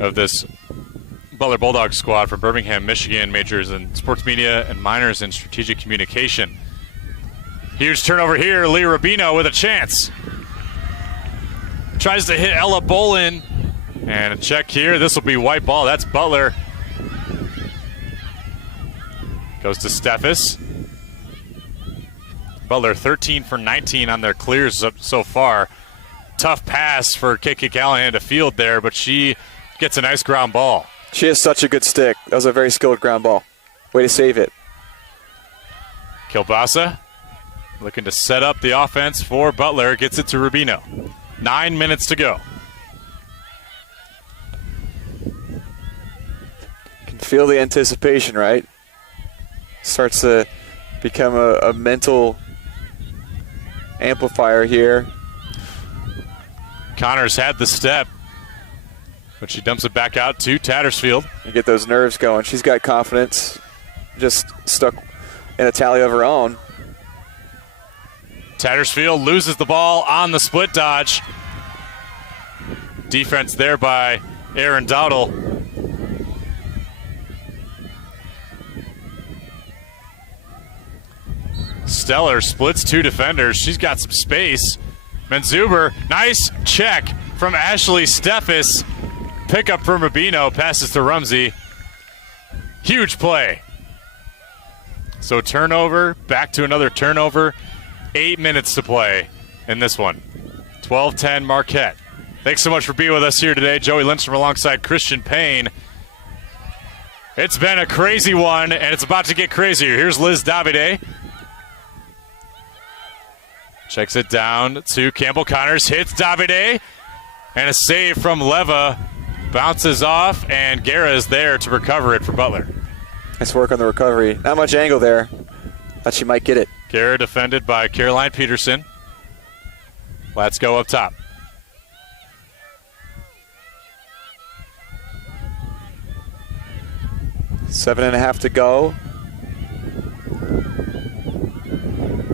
of this Butler Bulldogs squad from Birmingham, Michigan, majors in sports media and minors in strategic communication. Huge turnover here. Lee Rubino with a chance. Tries to hit Ella Bolin. And a check here. This will be white ball. That's Butler. Goes to Steffes. Butler 13 for 19 on their clears so far. Tough pass for KK Callahan to field there, but she gets a nice ground ball. She has such a good stick. That was a very skilled ground ball. Way to save it. Kilbasa looking to set up the offense for Butler. Gets it to Rubino. 9 minutes to go. Can feel the anticipation, right? Starts to become a mental amplifier here. Connors had the step, but she dumps it back out to Tattersfield. You get those nerves going. She's got confidence, just stuck in a tally of her own. Tattersfield loses the ball on the split dodge. Defense there by Aaron Dowdle. Stellar splits two defenders. She's got some space. Menzuber, nice check from Ashley Steffes. Pickup from Rubino, passes to Rumsey. Huge play. So turnover, back to another turnover. 8 minutes to play in this one. 12-10 Marquette. Thanks so much for being with us here today. Joey Lindstrom alongside Christian Payne. It's been a crazy one, and it's about to get crazier. Here's Liz Davide. Checks it down to Campbell Connors. Hits Davide. And a save from Leva. Bounces off, and Guerra is there to recover it for Butler. Nice work on the recovery. Not much angle there. Thought she might get it. Guerra defended by Caroline Peterson. Let's go up top. 7.5 to go.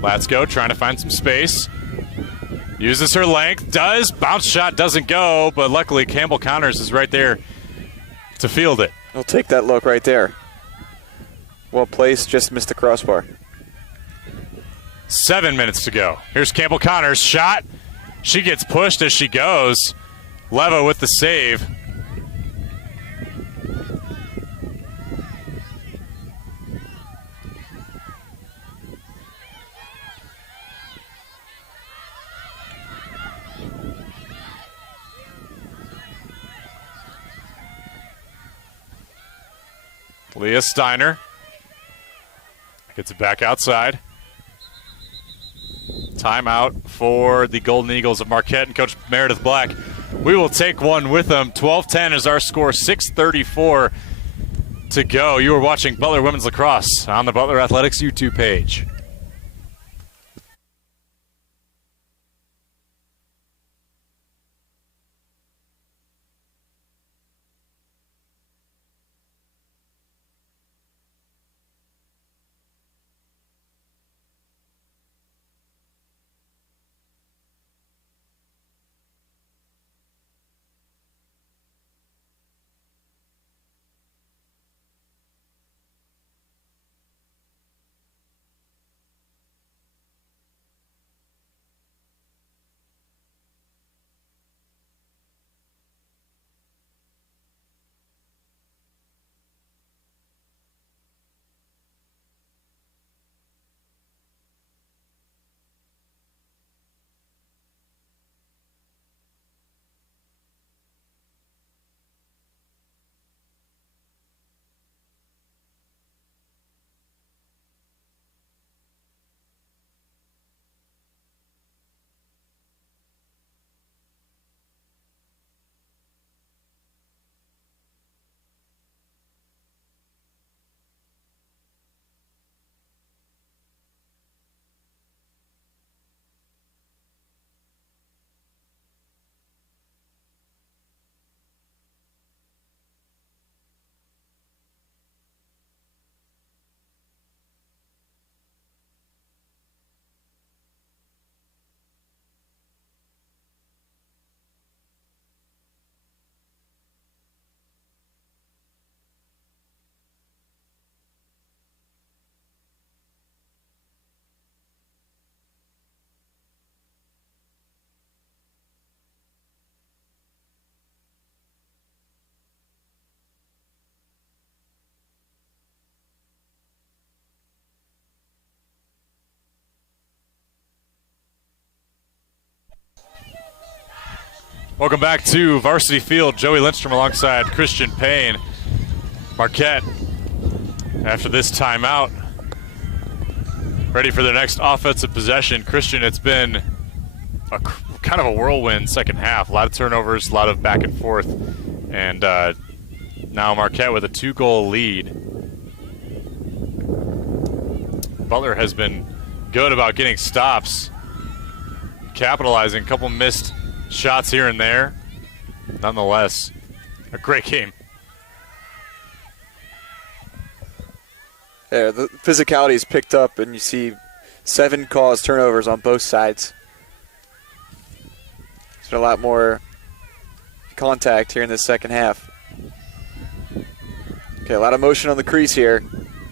Let's go, trying to find some space. Uses her length, does. Bounce shot doesn't go, but luckily Campbell Connors is right there to field it. I'll take that look right there. Well placed, just missed the crossbar. 7 minutes to go. Here's Campbell Connors, shot. She gets pushed as she goes. Leva with the save. Leah Steiner gets it back outside. Timeout for the Golden Eagles of Marquette and Coach Meredith Black. We will take one with them. 12-10 is our score. 6:34 to go. You are watching Butler Women's Lacrosse on the Butler Athletics YouTube page. Welcome back to Varsity Field. Joey Lindstrom alongside Christian Payne. Marquette, after this timeout, ready for their next offensive possession. Christian, it's been kind of a whirlwind second half. A lot of turnovers, a lot of back and forth. And now Marquette with a 2-goal lead. Butler has been good about getting stops, capitalizing, a couple missed shots here and there. Nonetheless, a great game. Yeah, the physicality is picked up, and you see 7 caused turnovers on both sides. There's been a lot more contact here in the second half. Okay, a lot of motion on the crease here.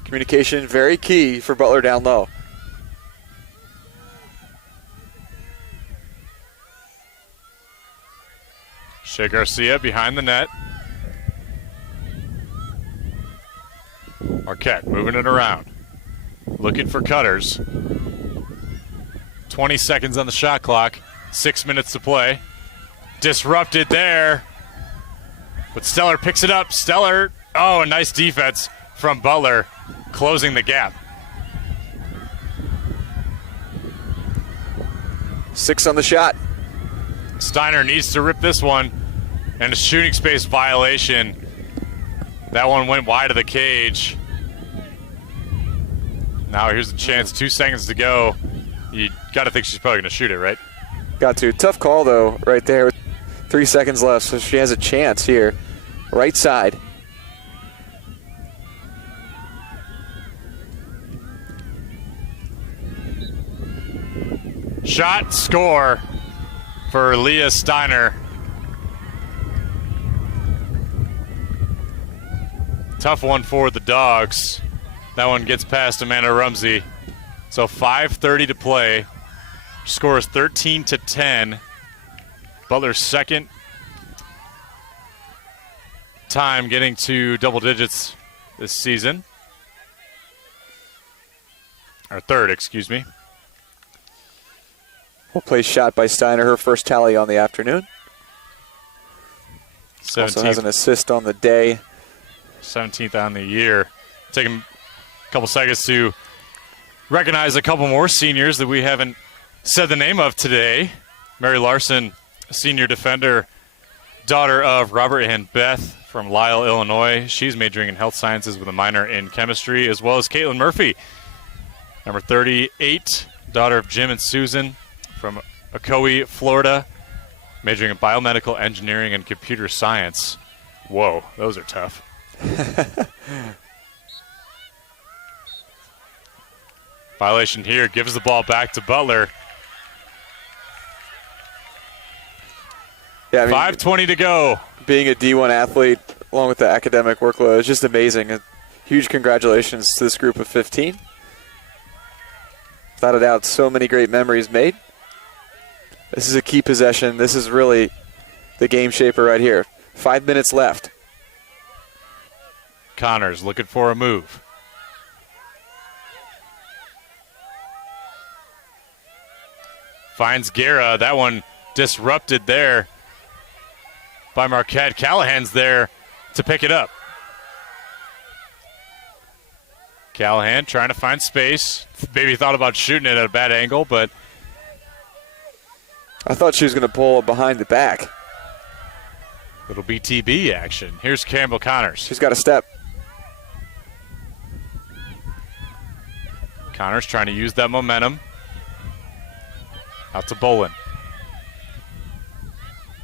Communication very key for Butler down low. Shea Garcia behind the net. Marquette moving it around. Looking for cutters. 20 seconds on the shot clock. 6 minutes to play. Disrupted there. But Stellar picks it up. Stellar, oh, a nice defense from Butler, closing the gap. 6 on the shot. Steiner needs to rip this one. And a shooting space violation. That one went wide of the cage. Now here's the chance. 2 seconds to go. You got to think she's probably going to shoot it, right? Got to. Tough call, though, right there with 3 seconds left. So she has a chance here. Right side. Shot, score for Leah Steiner. Tough one for the Dogs. That one gets past Amanda Rumsey. So 5:30 to play. Score is 13-10. Butler's second time getting to double digits this season. Or third, excuse me. Well played shot by Steiner, her first tally on the afternoon. 17th. Also has an assist on the day. 17th on the year. Taking a couple seconds to recognize a couple more seniors that we haven't said the name of today. Mary Larson, senior defender, daughter of Robert and Beth from Lisle, Illinois. She's majoring in health sciences with a minor in chemistry, as well as Caitlin Murphy, number 38, daughter of Jim and Susan from Ocoee, Florida, majoring in biomedical engineering and computer science. Whoa, those are tough. Violation here, gives the ball back to Butler. Yeah, I mean, 5:20 to go. Being a D1 athlete, along with the academic workload, is just amazing. And huge congratulations to this group of 15. Without a doubt, so many great memories made. This is a key possession. This is really the game shaper right here. 5 minutes left. Connors looking for a move. Finds Guerra. That one disrupted there by Marquette. Callahan's there to pick it up. Callahan trying to find space. Maybe thought about shooting it at a bad angle, but I thought she was going to pull behind the back. little BTB action. Here's Campbell Connors. She's got a step. Connors trying to use that momentum. Out to Bolin.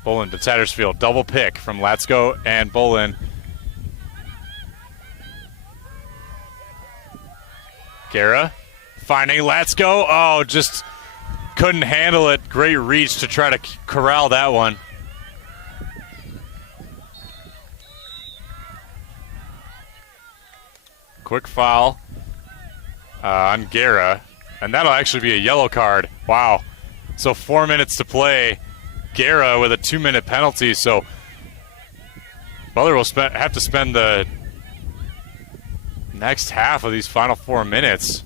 Bolin to Tattersfield. Double pick from Latsko and Bolin. Guerra finding Latsko. Oh, just couldn't handle it. Great reach to try to corral that one. Quick foul on Guerra. And that'll actually be a yellow card. Wow. So 4 minutes to play. Guerra with a 2-minute penalty. So Butler will have to spend the next half of these final 4 minutes.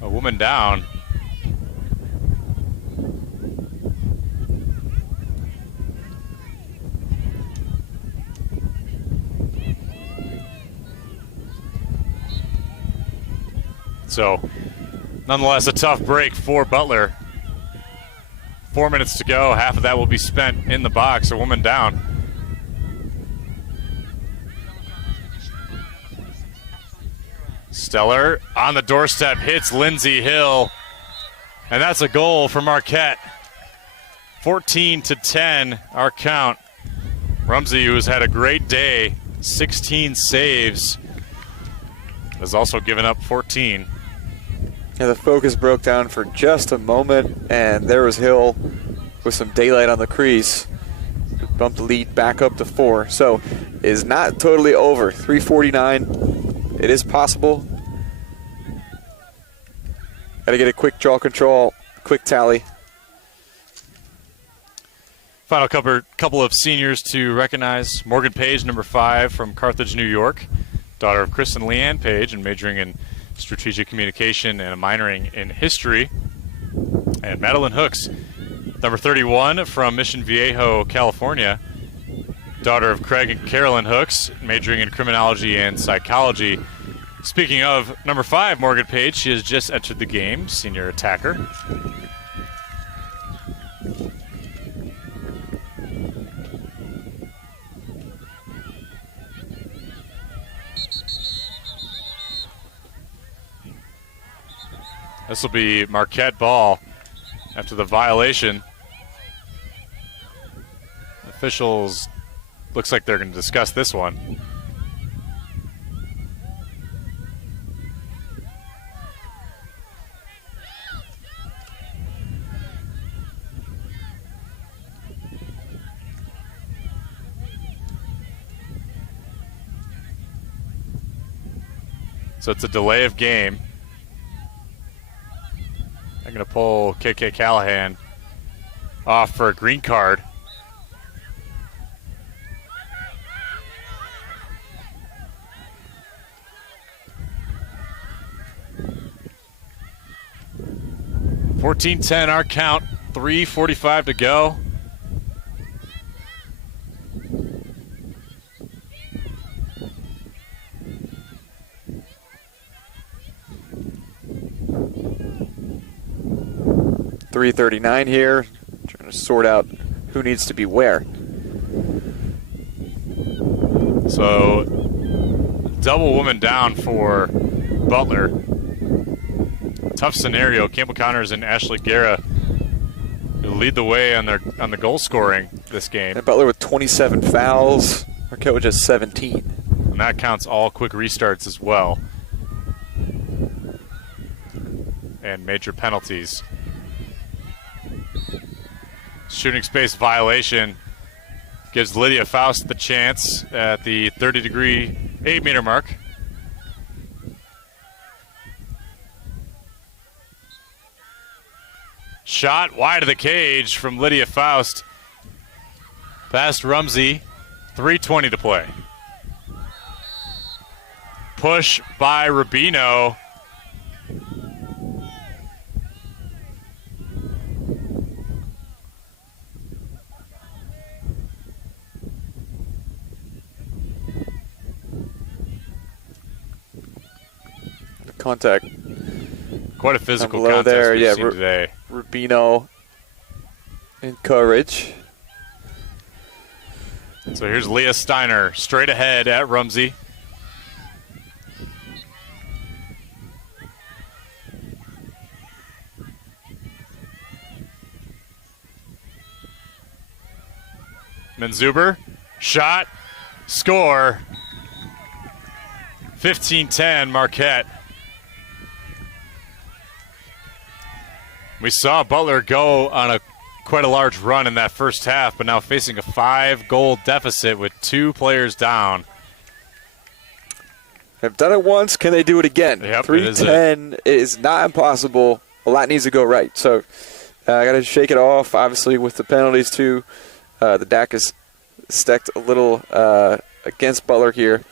A woman down. So, nonetheless, a tough break for Butler. 4 minutes to go. Half of that will be spent in the box. A woman down. Stellar on the doorstep hits Lindsay Hill. And that's a goal for Marquette. 14-10, our count. Rumsey, who has had a great day, 16 saves, has also given up 14. Yeah, the focus broke down for just a moment, and there was Hill with some daylight on the crease. Bumped the lead back up to 4. So it is not totally over. 3:49. It is possible. Got to get a quick draw control, quick tally. Final couple of seniors to recognize. Morgan Page, number 5 from Carthage, New York. Daughter of Chris and Leanne Page, and majoring in strategic communication and minoring in history. And Madeline Hooks, number 31 from Mission Viejo, California. Daughter of Craig and Carolyn Hooks, majoring in criminology and psychology. Speaking of number 5, Morgan Page, she has just entered the game, senior attacker. This will be Marquette ball after the violation. Officials, looks like they're going to discuss this one. So it's a delay of game. I'm going to pull KK Callahan off for a green card. (14-10) our count. 3:45 to go. (3:39) here. Trying to sort out who needs to be where. So double woman down for Butler. Tough scenario. Campbell Connors and Ashley Guerra lead the way on the goal scoring this game. And Butler with 27 fouls. Marquette with just 17. And that counts all quick restarts as well. And major penalties. Shooting space violation gives Lydia Faust the chance at the 30-degree 8-meter mark. Shot wide of the cage from Lydia Faust. Past Rumsey. 3:20 to play. Push by Rubino. Contact. Quite a physical below contest there, we've yeah, seen today. Rubino in courage. So here's Leah Steiner straight ahead at Rumsey. Menzuber, shot, score. 15-10 Marquette. We saw Butler go on quite a large run in that first half, but now facing a 5-goal deficit with 2 players down. They've done it once. Can they do it again? Yep, 3-10 is not impossible. A lot needs to go right. So I got to shake it off, obviously, with the penalties, too. The DAC is stacked a little against Butler here.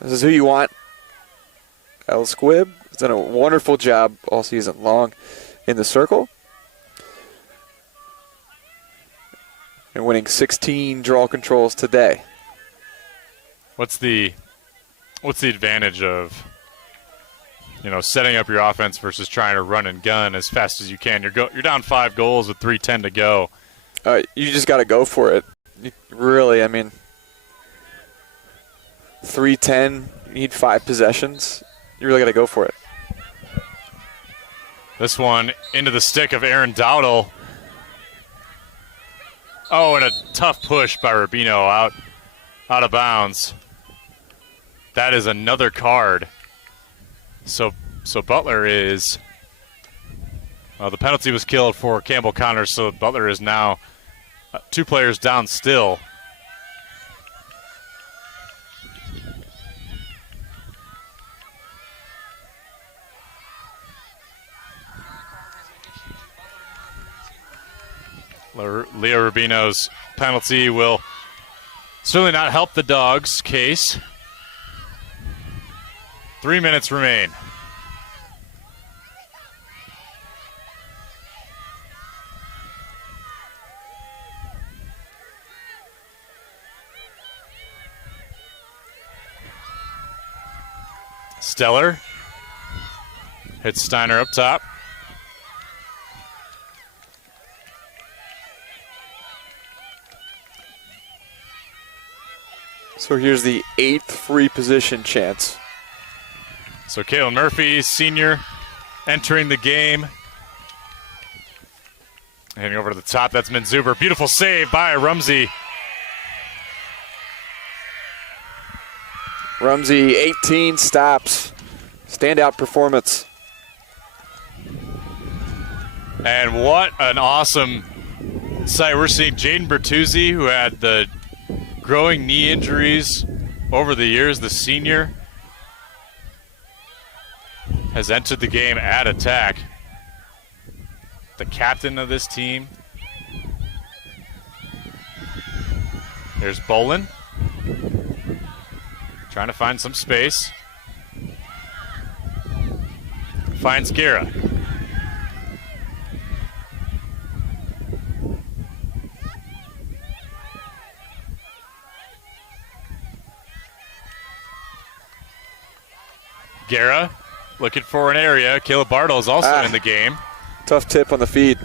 This is who you want. El Squib has done a wonderful job all season long in the circle. And winning 16 draw controls today. What's the advantage of, setting up your offense versus trying to run and gun as fast as you can? You're down 5 goals with 3:10 to go. You just got to go for it. Really, 3:10, you need 5 possessions. You really got to go for it. This one into the stick of Aaron Dowdle. Oh, and a tough push by Rubino out of bounds. That is another card. So Butler is... Well, the penalty was killed for Campbell Connors, so Butler is now 2 players down still. Leo Rubino's penalty will certainly not help the Dogs' case. 3 minutes remain. Stellar hits Steiner up top. So here's the 8th free position chance. So Caitlin Murphy, senior, entering the game. Heading over to the top, that's Menzuber. Beautiful save by Rumsey. Rumsey, 18 stops. Standout performance. And what an awesome sight. We're seeing Jaden Bertuzzi, who had the growing knee injuries over the years, the senior, has entered the game at attack. The captain of this team. There's Bolin. Trying to find some space. Finds Guerra. Guerra looking for an area. Caleb Bartle is also in the game. Tough tip on the feed.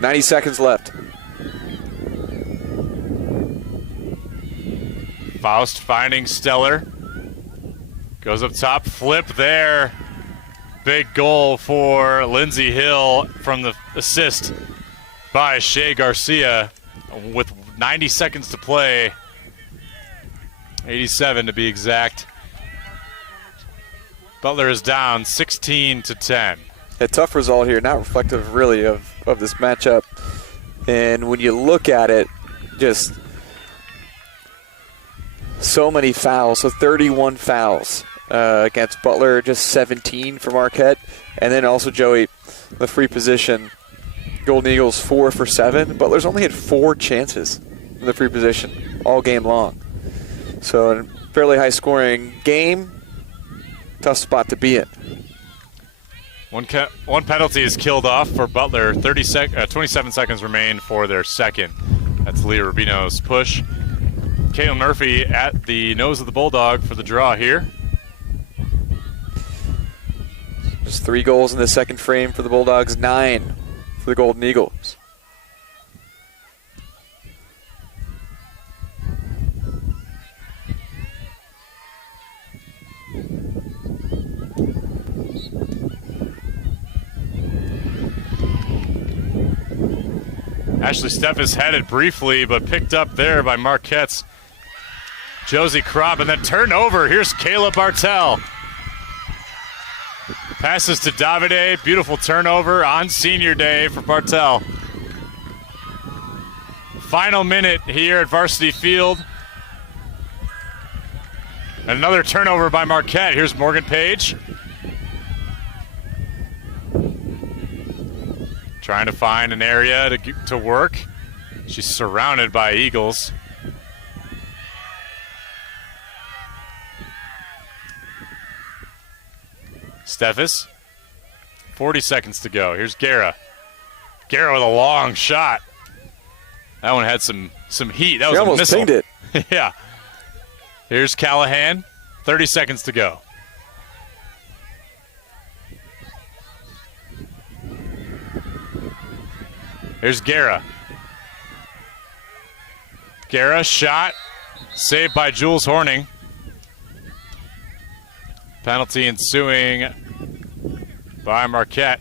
90 seconds left. Faust finding Stellar. Goes up top, flip there. Big goal for Lindsey Hill from the assist by Shea Garcia with 90 seconds to play. 87 to be exact. Butler is down 16-10. A tough result here, not reflective really of this matchup. And when you look at it, just so many fouls, so 31 fouls against Butler, just 17 for Marquette. And then also, Joey, the free position, Golden Eagles 4 for 7. Butler's only had 4 chances in the free position all game long. So a fairly high-scoring game, tough spot to be in. One penalty is killed off for Butler. 27 seconds remain for their second. That's Leah Rubino's push. Caitlin Murphy at the nose of the Bulldog for the draw here. Just 3 goals in the second frame for the Bulldogs, 9 for the Golden Eagles. Ashley Steff is headed briefly, but picked up there by Marquette's Josie Kropp, and then turned over. Here's Kayla Bartel. Passes to Davide. Beautiful turnover on senior day for Bartel. Final minute here at Varsity Field. Another turnover by Marquette. Here's Morgan Page. Trying to find an area to work. She's surrounded by Eagles. Steffes. 40 seconds to go. Here's Guerra. Guerra with a long shot. That one had some heat. That was a missile. She almost pinged it. Yeah. Here's Callahan. 30 seconds to go. Here's Guerra. Guerra shot. Saved by Jules Horning. Penalty ensuing by Marquette.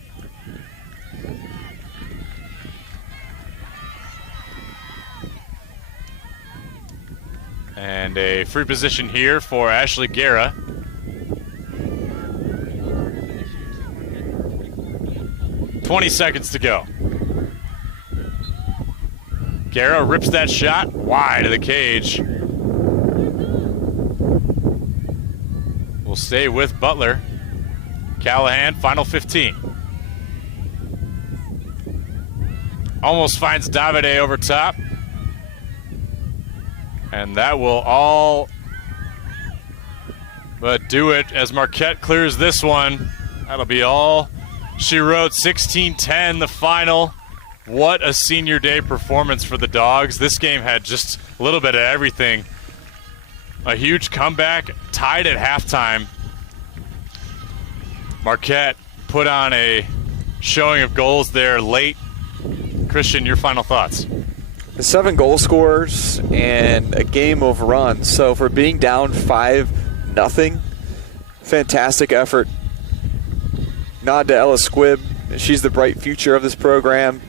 And a free position here for Ashley Guerra. "20 seconds to go. Guerra rips that shot wide of the cage. Will stay with Butler. Callahan, final 15. Almost finds Davide over top. And that will all but do it as Marquette clears this one. That'll be all she wrote. 16-10 the final. What a senior day performance for the Dogs. This game had just a little bit of everything. A huge comeback, tied at halftime. Marquette put on a showing of goals there late. Christian, your final thoughts? 7 goal scorers and a game overrun. So for being down 5-0, fantastic effort. Nod to Ella Squibb. She's the bright future of this program,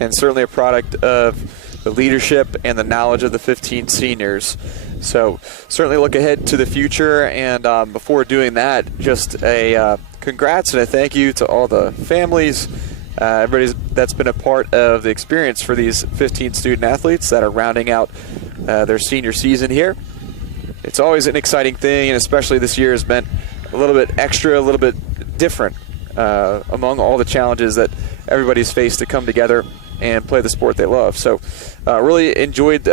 and certainly a product of the leadership and the knowledge of the 15 seniors. So certainly look ahead to the future, and before doing that, just a congrats and a thank you to all the families, everybody that's been a part of the experience for these 15 student athletes that are rounding out their senior season here. It's always an exciting thing, and especially this year has been a little bit extra, a little bit different among all the challenges that everybody's faced to come together and play the sport they love. So really enjoyed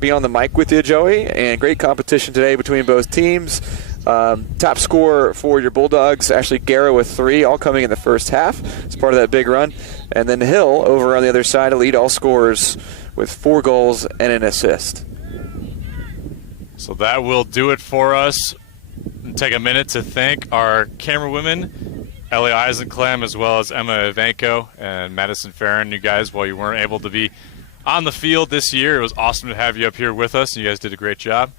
being on the mic with you, Joey, and great competition today between both teams. Top scorer for your Bulldogs, Ashley Guerra with 3, all coming in the first half. It's part of that big run. And then Hill over on the other side to lead all scorers with 4 goals and an assist. So that will do it for us. Take a minute to thank our camera women, Ellie Eisenclem, as well as Emma Ivanko and Madison Farron. You guys, while you weren't able to be on the field this year, it was awesome to have you up here with us. You guys did a great job.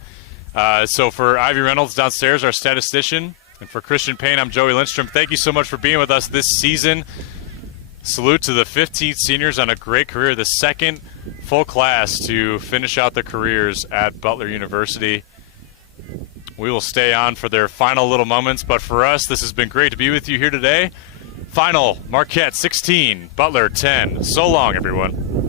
So for Ivy Reynolds downstairs, our statistician, and for Christian Payne, I'm Joey Lindstrom. Thank you so much for being with us this season. Salute to the 15th seniors on a great career, the second full class to finish out their careers at Butler University. We will stay on for their final little moments, but for us, this has been great to be with you here today. Final, Marquette 16, Butler 10. So long, everyone.